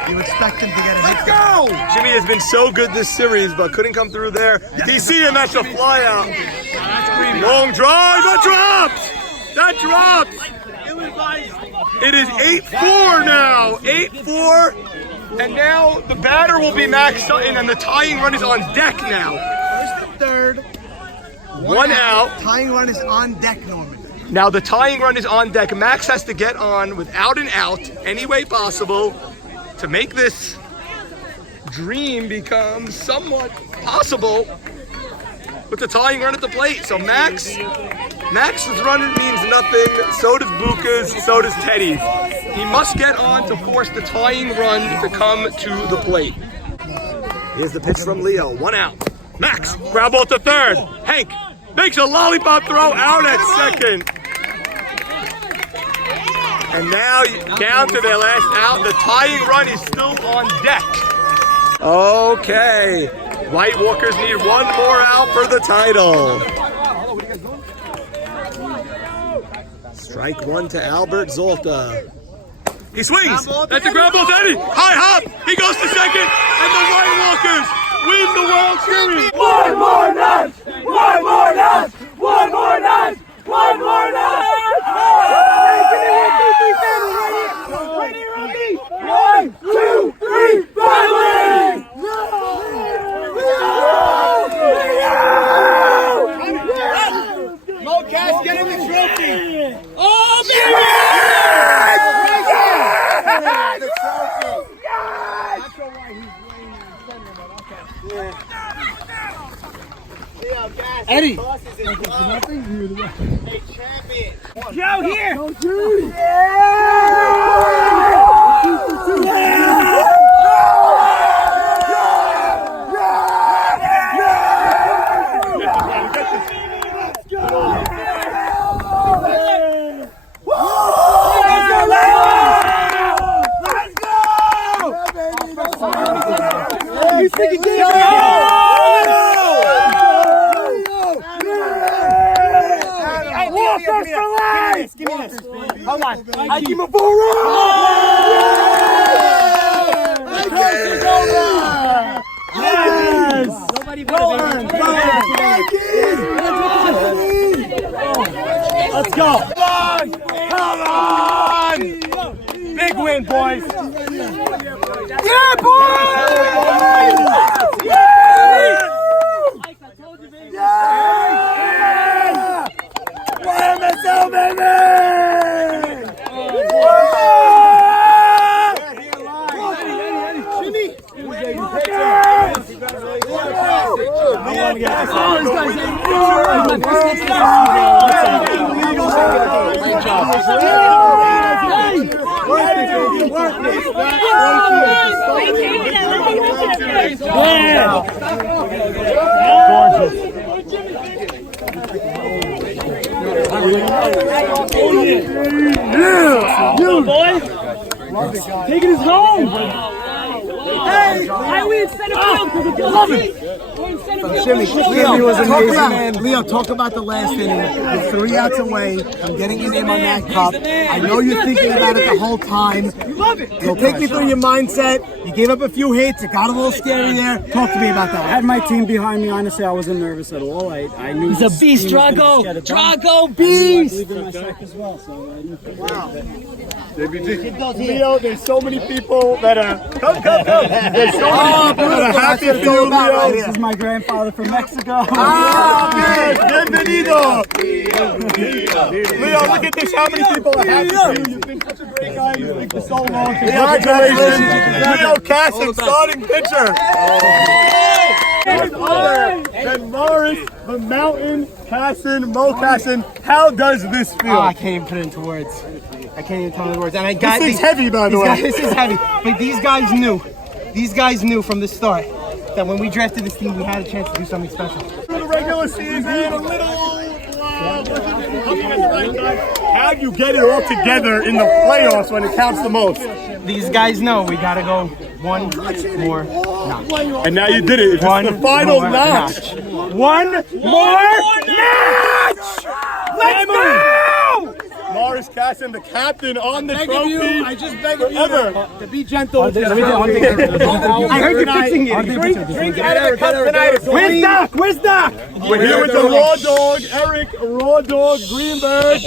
You expect him to get a hit. Let's go! Jimmy has been so good this series, but couldn't come through there. DC, and that's a fly out. Long drive. That drops. It is 8-4 now. 8-4. And now the batter will be Max Sutton, and the tying run is on deck now. First to third. 1 out. Tying run is on deck, Norman. Now the tying run is on deck. Max has to get on without an out any way possible to make this dream become somewhat possible with the tying run at the plate. So Max's run means nothing. So does Buka's, so does Teddy's. He must get on to force the tying run to come to the plate. Here's the pitch from Leo. 1 out. Max, ground ball to third. Hank makes a lollipop throw out at second. And now down to their last out. The tying run is still on deck. Okay. White Walkers need 1 more out for the title. Strike 1 to Albert Zolta. He swings. That's a ground ball to Eddie. High hop. He goes to second. And the White Walkers win the World Series. 1 more notch! 1 more notch! 1 more notch! 1 more notch! One, two, three, finally! Mocas, get him the trophy. Oh, The trophy. yes! Eddie. Joe, here! Hold on. I give him a full run! Yes! Nobody Let's go! Come on! Big win, boys! Yeah, boys! Yeah! YMSL, baby! Taking us home! Hey! Why are we in center field? Because it's love it! Jimmy was amazing. Leo, talk about the last inning. You're 3 outs away. I'm getting your name on that cup. I know you're thinking about it the whole time. So take me through your mindset. You gave up a few hits. It got a little scary there. Talk to me about that. I had my team behind me. Honestly, I wasn't nervous at all. I knew he's a beast, Drago. Drago beast. Wow. Leo, there's so many people that are come. There's so many people that are happy for you, Leo. This is my grandfather from Mexico. Bienvenido. Leo, look at this. How many people are happy for you? You've been such a great guy in the league for so long. Congratulations, Leo Casson, starting pitcher. And Morris, the Mountain, Casson, Mo Casson. How does this feel? I can't even put it into words. I can't even tell the words. And I got this thing's heavy, by the way. This is heavy. But these guys knew from the start that when we drafted this team, we had a chance to do something special. For the regular regular season, a little how do you get it all together in the playoffs when it counts the most? These guys know we gotta go one more notch. And now you did it. It's just the final notch. One more notch! Let's go! Morris Casson, the captain on the trophy. I just beg of you Forever. to be gentle. I heard you fixing it. Drink out of the cup tonight. Where's Doc? Where's Doc? We're here with the Raw Dog, Eric Raw Dog Greenberg.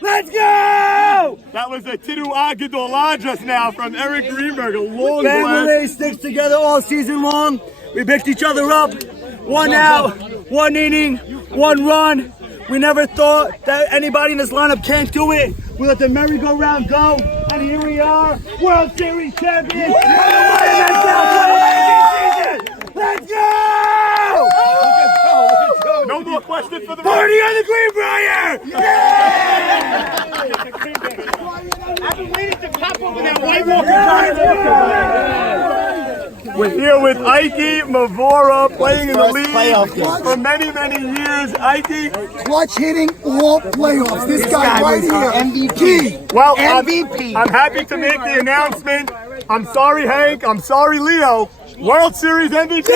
Let's go! That was a Tidu Aguidola just now from Eric Greenberg. A long Family blast. sticks together all season long. We picked each other up. 1 out, 1 inning, 1 run. We never thought that anybody in this lineup can't do it. We let the merry-go-round go, and here we are, World Series champions. Let's go! No more questions for the Party on the Greenbrier! I've been waiting to pop over that White Walker. We're here with Ike Mavora, playing in the league for many, many years. Ike, Clutch hitting all playoffs. This guy right here, MVP. well, MVP. I'm happy to make the announcement. I'm sorry, Hank. I'm sorry, Leo. World Series MVP.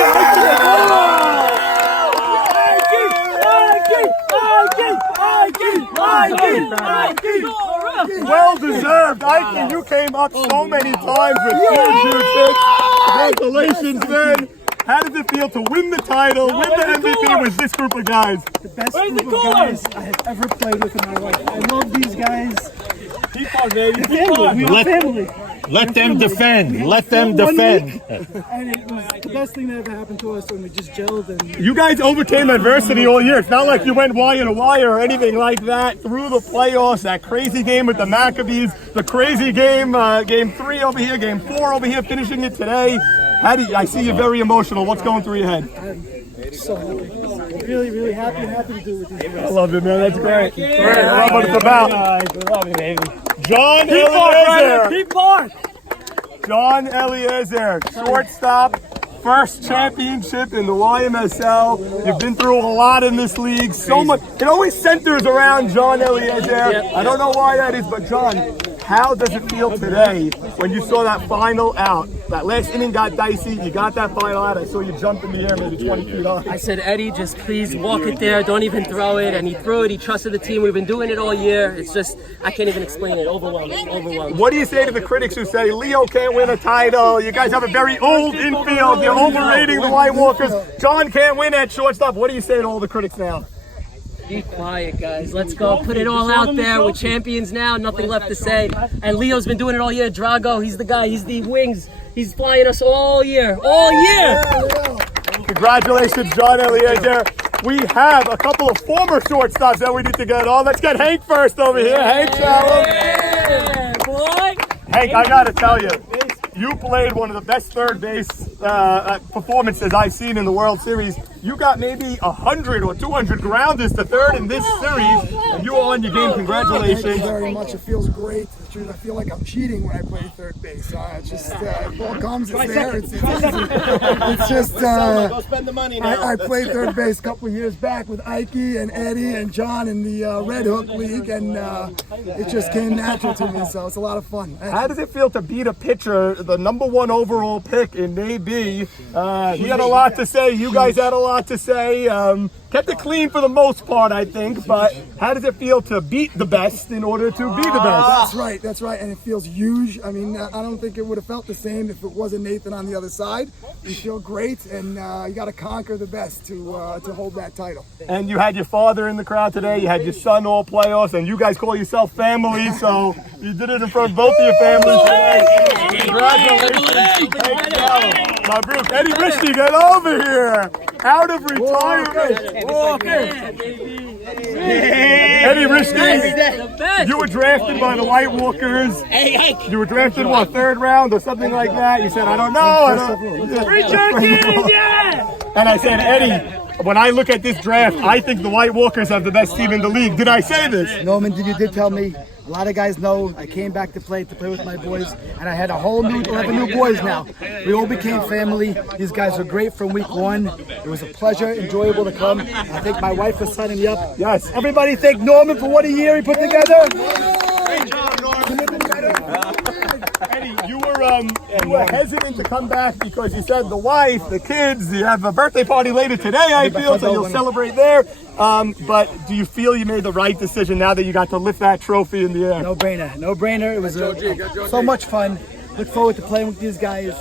Well deserved. Ike, you came up so many times with championship. Congratulations, man. How does it feel to win the title, win the MVP with this group of guys? The best group of guys I have ever played with in my life. I love these guys. Keep on, baby. Family. We are family. Let them defend. Let them defend. And it was the best thing that ever happened to us, and we just gelled. And You guys overcame adversity all year. It's not like you went wire to wire or anything like that. Through the playoffs, that crazy game with the Maccabees, the crazy game, game 3 over here, game 4 over here, finishing it today. I see you're very emotional. What's going through your head? I'm so happy. Really, really happy and happy to do it with these guys. I love it, man. That's great. Great. I love what it's about. Love you, baby. John Eliezer. John Eliezer, shortstop, first championship in the YMSL. You've been through a lot in this league. So much. It always centers around John Eliezer. I don't know why that is, but John, how does it feel today when you saw that final out? That last inning got dicey. You got that final out. I saw you jump in the air maybe 20 feet high. I said, Eddie, just please walk it there. Don't even throw it. And he threw it. He trusted the team. We've been doing it all year. It's just, I can't even explain it. Overwhelming. Overwhelming. What do you say to the critics who say Leo can't win a title? You guys have a very old infield. You're overrating the White Walkers. John can't win at shortstop. What do you say to all the critics now? Be quiet, guys. Let's go. Put it all out there. We're champions now. Nothing left to say. And Leo's been doing it all year. Drago, he's the guy. He's the wings. He's flying us all year. All year. Congratulations, John Eliezer. We have a couple of former shortstops that we need to get on. Let's get Hank first over here. Hank, Yeah, boy. Hank, I gotta tell you, you played one of the best third base performances I've seen in the World Series. You got maybe 100 or 200 grounders to third in this series, and you are on your game. Congratulations. Thank you very much. It feels great. I feel like I'm cheating when I play third base. It's just, ball comes, it's there. It's just, Go spend the money now. I played third base a couple of years back with Ike and Eddie and John in the Red Hook League, and it just came natural to me, so it's a lot of fun. How does it feel to beat a pitcher, the #1 overall pick in Navy? He had a lot to say. You guys had a lot to say. Kept it clean for the most part, I think, but how does it feel to beat the best in order to be the best? That's right, and it feels huge. I mean, I don't think it would have felt the same if it wasn't Nathan on the other side. You feel great, and you got to conquer the best to hold that title. And you had your father in the crowd today, you had your son all playoffs, and you guys call yourself family, so you did it in front of both of your families today. Congratulations. My Bruce, Eddie Risty, get over here. Out of retirement. Eddie Risty, you were drafted by the White Walkers. You were drafted, what, 3rd round or something like that? You said, I don't know. And I said, Eddie, when I look at this draft, I think the White Walkers have the best team in the league. Did I say this? Norman, you did tell me A lot of guys know I came back to play with my boys, and I had a whole new 11 new boys now. We all became family. These guys were great from week one. It was a pleasure, enjoyable to come. I think my wife was signing me up. Yes. Everybody thank Norman for what a year he put together. Eddie, you were hesitant to come back because you said the wife, the kids, you have a birthday party later today, I feel, so you'll celebrate there. But do you feel you made the right decision now that you got to lift that trophy in the air? No brainer, no brainer. It was so much fun. Look forward to playing with these guys,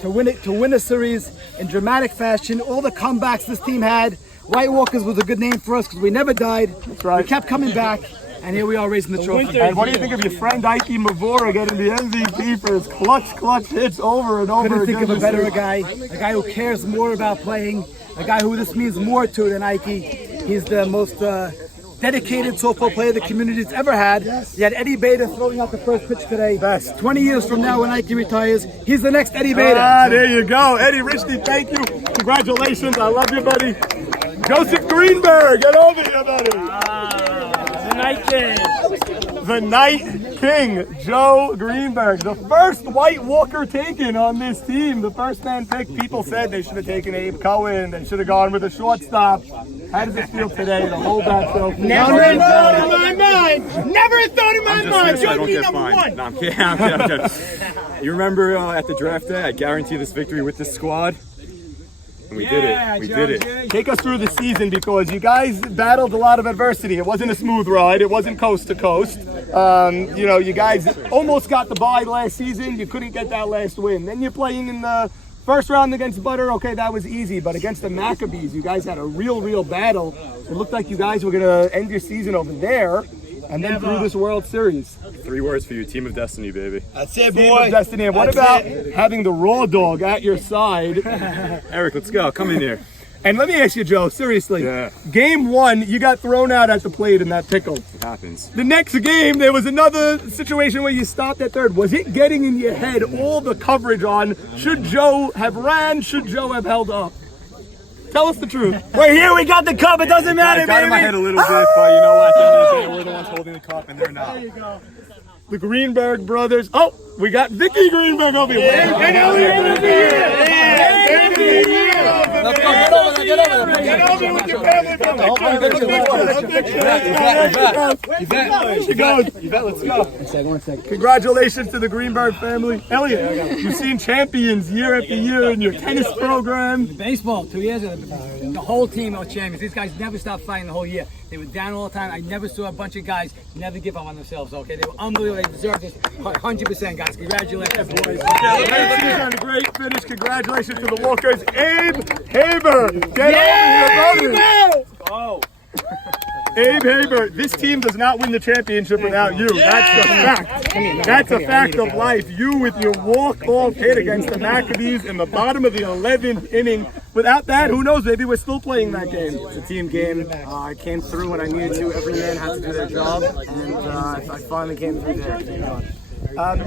to win a series in dramatic fashion. All the comebacks this team had. White Walkers was a good name for us because we never died. That's right. We kept coming back. And here we are raising the trophy. And what do you think of your friend Ike Mavora getting the MVP for his clutch hits over and over again? Couldn't think of a better guy who cares more about playing, a guy who this means more to than Ike. He's the most dedicated softball player the community's ever had. You had Eddie Bader throwing out the first pitch today. Best. 20 years from now when Ike retires, he's the next Eddie Bader. There you go. Eddie Richney, thank you. Congratulations. I love you, buddy. Joseph Greenberg, get over here, buddy. The Night King, Joe Greenberg, the first White Walker taken on this team. The first man picked. People said they should have taken Abe Cohen. They should have gone with a shortstop. How does it feel today to hold that trophy? Never thought in my mind. Never thought in my mind. Joe be number one. No, I'm kidding. You remember at the draft day, I guarantee this victory with this squad. And we did it. We did it. Take us through the season because you guys battled a lot of adversity. It wasn't a smooth ride. It wasn't coast to coast. You know, you guys almost got the bye last season. You couldn't get that last win. Then you're playing in the first round against Butter. Okay, that was easy. But against the Maccabees, you guys had a real battle. It looked like you guys were going to end your season over there and then through this World Series. 3 words for you, team of destiny, baby. That's it, boy. Team of destiny. And what about having the Raw Dog at your side? Eric, let's go. Come in here. And let me ask you, Joe, seriously. Yeah. Game 1, you got thrown out at the plate in that pickle. It happens. The next game, there was another situation where you stopped at third. Was it getting in your head all the coverage on should Joe have ran, should Joe have held up? Tell us the truth. We're here, we got the cup, it doesn't matter, baby. I got in my head a little bit, but you know what? At the end of the day, we're the ones holding the cup, and they're not. There you go. The Greenberg brothers. Oh, we got Vicky Greenberg over here. And Elliot over here. Let's go, get over there, Get over with your family. She goes. Yvette, let's go. One second. Congratulations to the Greenberg family. Elliot, you've seen champions year after year in your tennis program. Baseball, 2 years ago, the whole team was champions. These guys never stopped fighting the whole year. They were down all the time. I never saw a bunch of guys never give up on themselves, okay? They were unbelievable. They deserved this 100%, guys. Congratulations, boys. Great season, a great finish. Congratulations to the Walkers. Abe Haber, get over here, brother. Oh. Abe Haber, this team does not win the championship without you. That's a fact. That's a fact of life. You with your walk-off hit against the Maccabees in the bottom of the 11th inning. Without that, who knows? Maybe we're still playing that game. It's a team game. I came through when I needed to. Every man had to do their job, and I finally came through there. Thank God.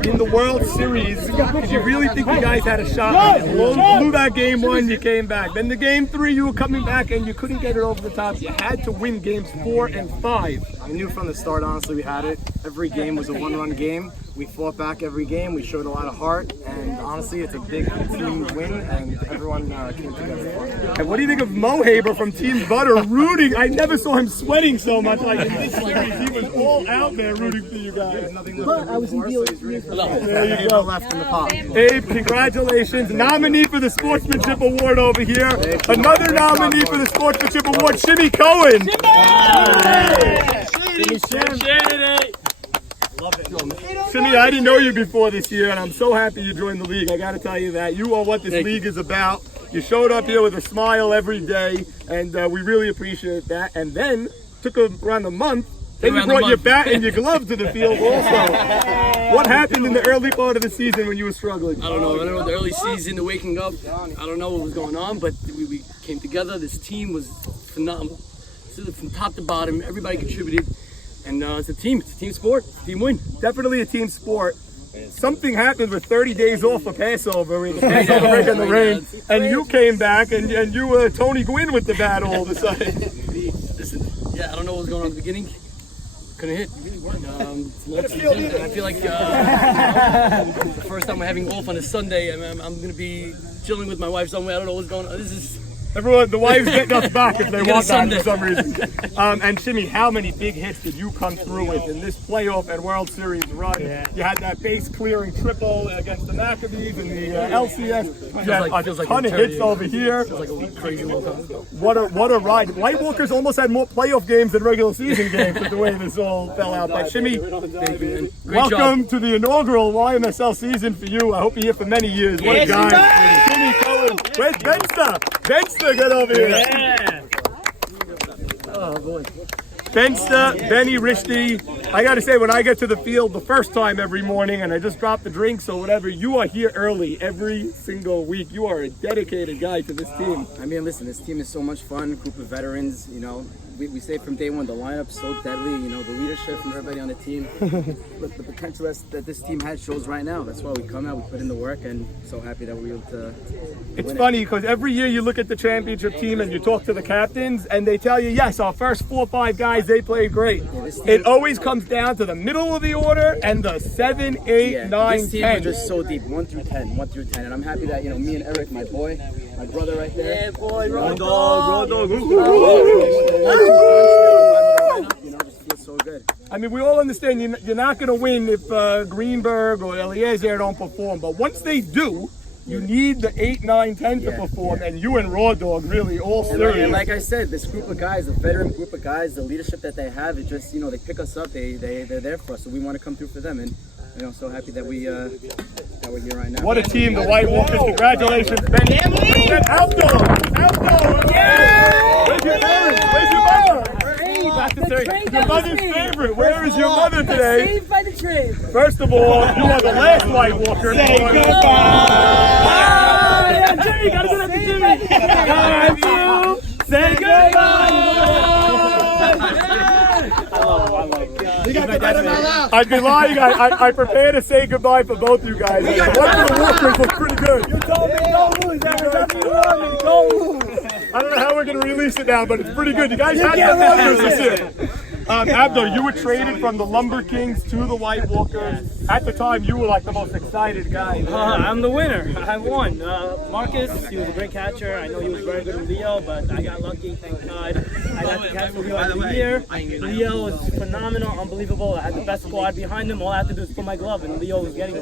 In the World Series, did you really think you guys had a shot? You blew that game 1, you came back. Then the game 3, you were coming back and you couldn't get it over the top. You had to win games 4 and 5. I knew from the start, honestly, we had it. Every game was a one-run game. We fought back every game. We showed a lot of heart, and honestly, it's a big team win, and everyone came together. And what do you think of Mo Haber from Team Butter rooting? I never saw him sweating so much like in this series. He was all out there rooting for you guys. I was in deal. There you go. Left in the pot. Abe, congratulations. Nominee for the Sportsmanship Award over here. Another nominee for the Sportsmanship Award, Shimmy Cohen. Love it. Shimmy, I didn't know you before this year, and I'm so happy you joined the league. I got to tell you that. You are what this league is about. You showed up here with a smile every day, and we really appreciate that. And then, took around a month, then you brought your bat and your glove to the field also. What happened in the early part of the season when you were struggling? I don't know. The early season, the waking up, I don't know what was going on, but we came together. This team was phenomenal. From top to bottom, everybody contributed. And it's a team sport, team win. Definitely a team sport. Something happened with 30 days off for Passover, in the Passover break in the rain, and you came back and you were Tony Gwynn with the bat all of a sudden. Listen, I don't know what was going on at the beginning. couldn't hit. It's long season, and I feel like the first time we're having golf on a Sunday, I'm going to be chilling with my wife somewhere. I don't know what's going on. This is... Everyone, the wives getting us back if they We got want a that Sunday. for some reason. And Shimmy, how many big hits did you come through with in this playoff and World Series run? Yeah. You had that base clearing triple against the Maccabees and the LCS. You had Feels a like ton of eternity hits over here. Feels like a crazy long time ago. What a ride. White Walkers almost had more playoff games than regular season games with the way this all fell out. But Shimmy, Thank you, man. Great welcome job. to the inaugural YMSL season for you. I hope you're here for many years. What a guy. Shimmy Cohen. Where's Benster? Benster, get over here. Oh, boy. Benster, Benny Rishti. I got to say, when I get to the field the first time every morning and I just drop the drinks or whatever, you are here early every single week. You are a dedicated guy to this team. I mean, listen, this team is so much fun. Group of veterans, you know. We say from day one, the lineup's so deadly. You know, the leadership from everybody on the team. But the potential that this team has shows right now. That's why we come out, we put in the work, and so happy that we were able to It's win funny because every year you look at the championship team and you talk to the captains and they tell you, yes, our first 4 or 5 guys, they played great. It always comes down to the middle of the order and the 7, 8, 9, this team 10. is just so deep, 1 through 10, and I'm happy that, you know, me and Eric, my boy, my brother right there. Yeah, boy, Road Road dog. You know, just feels so good. I mean, we all understand you're not going to win if Greenberg or Eliezer don't perform, but once they do, you need the 8, 9, 10 to perform, and you and Raw Dog really all serious. And like I said, this group of guys, the veteran group of guys, the leadership that they have, it just, you know, they pick us up, they're there for us, so we want to come through for them, and you know, so happy that we're here right now. What a team, the White Walkers. Congratulations, Ben. Outdoor! Yeah! Where's your parents? Where's your mother? Your mother's favorite. Where is your mother today? Saved by the trade. First of all, you are the last White Walker. Say goodbye! Jimmy, gotta go to Jimmy. Time to say goodbye! I'd be lying. I prepared to say goodbye for both you guys. One for the Walkers was pretty good. You told me don't lose every time you run. Don't lose. I don't know how we're going to release it now, but it's pretty good. You guys had some numbers this year. Abdo, you were traded from the Lumber Kings to the White Walkers. At the time, you were like the most excited guy. I'm the winner. I won. Marcus, he was a great catcher. I know he was very good with Leo, but I got lucky, thank God. I got to catch Leo of the year. Leo was phenomenal, unbelievable. I had the best squad behind him. All I had to do is put my glove, and Leo was getting it.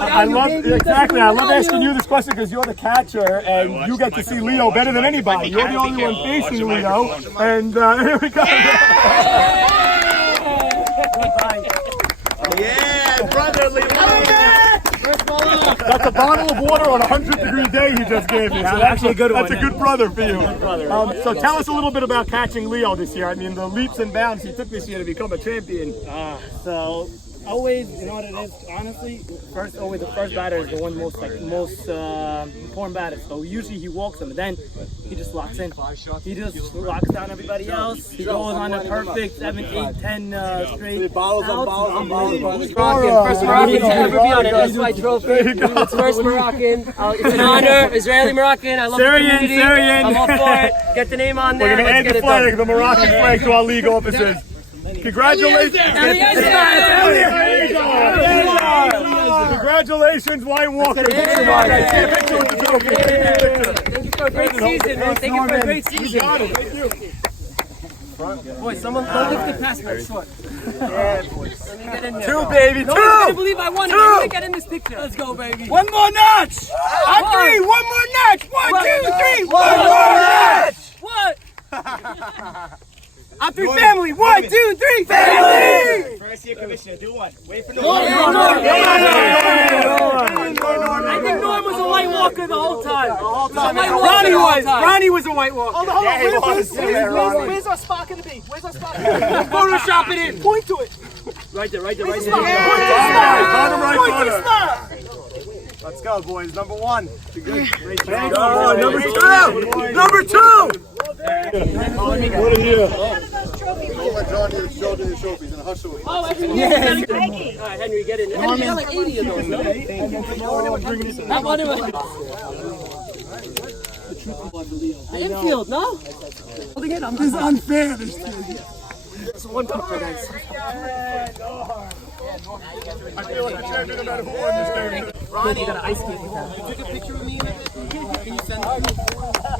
I love asking you this question because you're the catcher and you get to see Leo better than anybody. You're the only one facing Leo, and here we go. Yeah, brotherly love. That's a bottle of water on a 100-degree day he just gave me. So that's a good one. That's a good brother for you. So tell us a little bit about catching Leo this year. I mean, the leaps and bounds he took this year to become a champion. So always, you know what it is. Honestly, the first batter is the one most important batter. So usually he walks him, and then he just locks in. He just locks down everybody else. He goes on a perfect 7, 8, 10 straight. First Moroccan to ever be on an SY trophy. It's first Moroccan. It's an honor. Israeli Moroccan. I love the community. I'm all for it. Get the name on there. We're going to add the flag, the Moroccan flag, to our league officers. Congratulations! Congratulations, White Walker! Thank you for a great season, man. Thank you for a great season. Boy, someone lift the pass my short. Yeah, boys. Let me get in there. 2, baby, 2! No one's gonna believe I won it. I'm gonna get in this picture. Let's go, baby. One more notch! On 3, one more notch! 1, 2, 3, one more notch! What? On 3, family! 1, 2, 3, family! First year commissioner, do one. Wait for Norm. I think Norm was a White Walker the whole time. Ronnie was a White Walker. Hold on. Where's our spot gonna be? Where's our spot gonna be? Photoshop it in. Point to it. Right there. Point to the spot. Let's go, boys. Number 1. Number 2! What a year. Don't let Johnny show the trophies and hustle. Oh, every year. All right, Henry, get in. Henry, you got like 80 of those, no? Not one of them. The infield, no? This is unfair, this kid. It's one picture, guys. I feel like a champion no matter who won this game. Ronnie, you got an ice skate with that. You took a picture with me? Can you send it to me?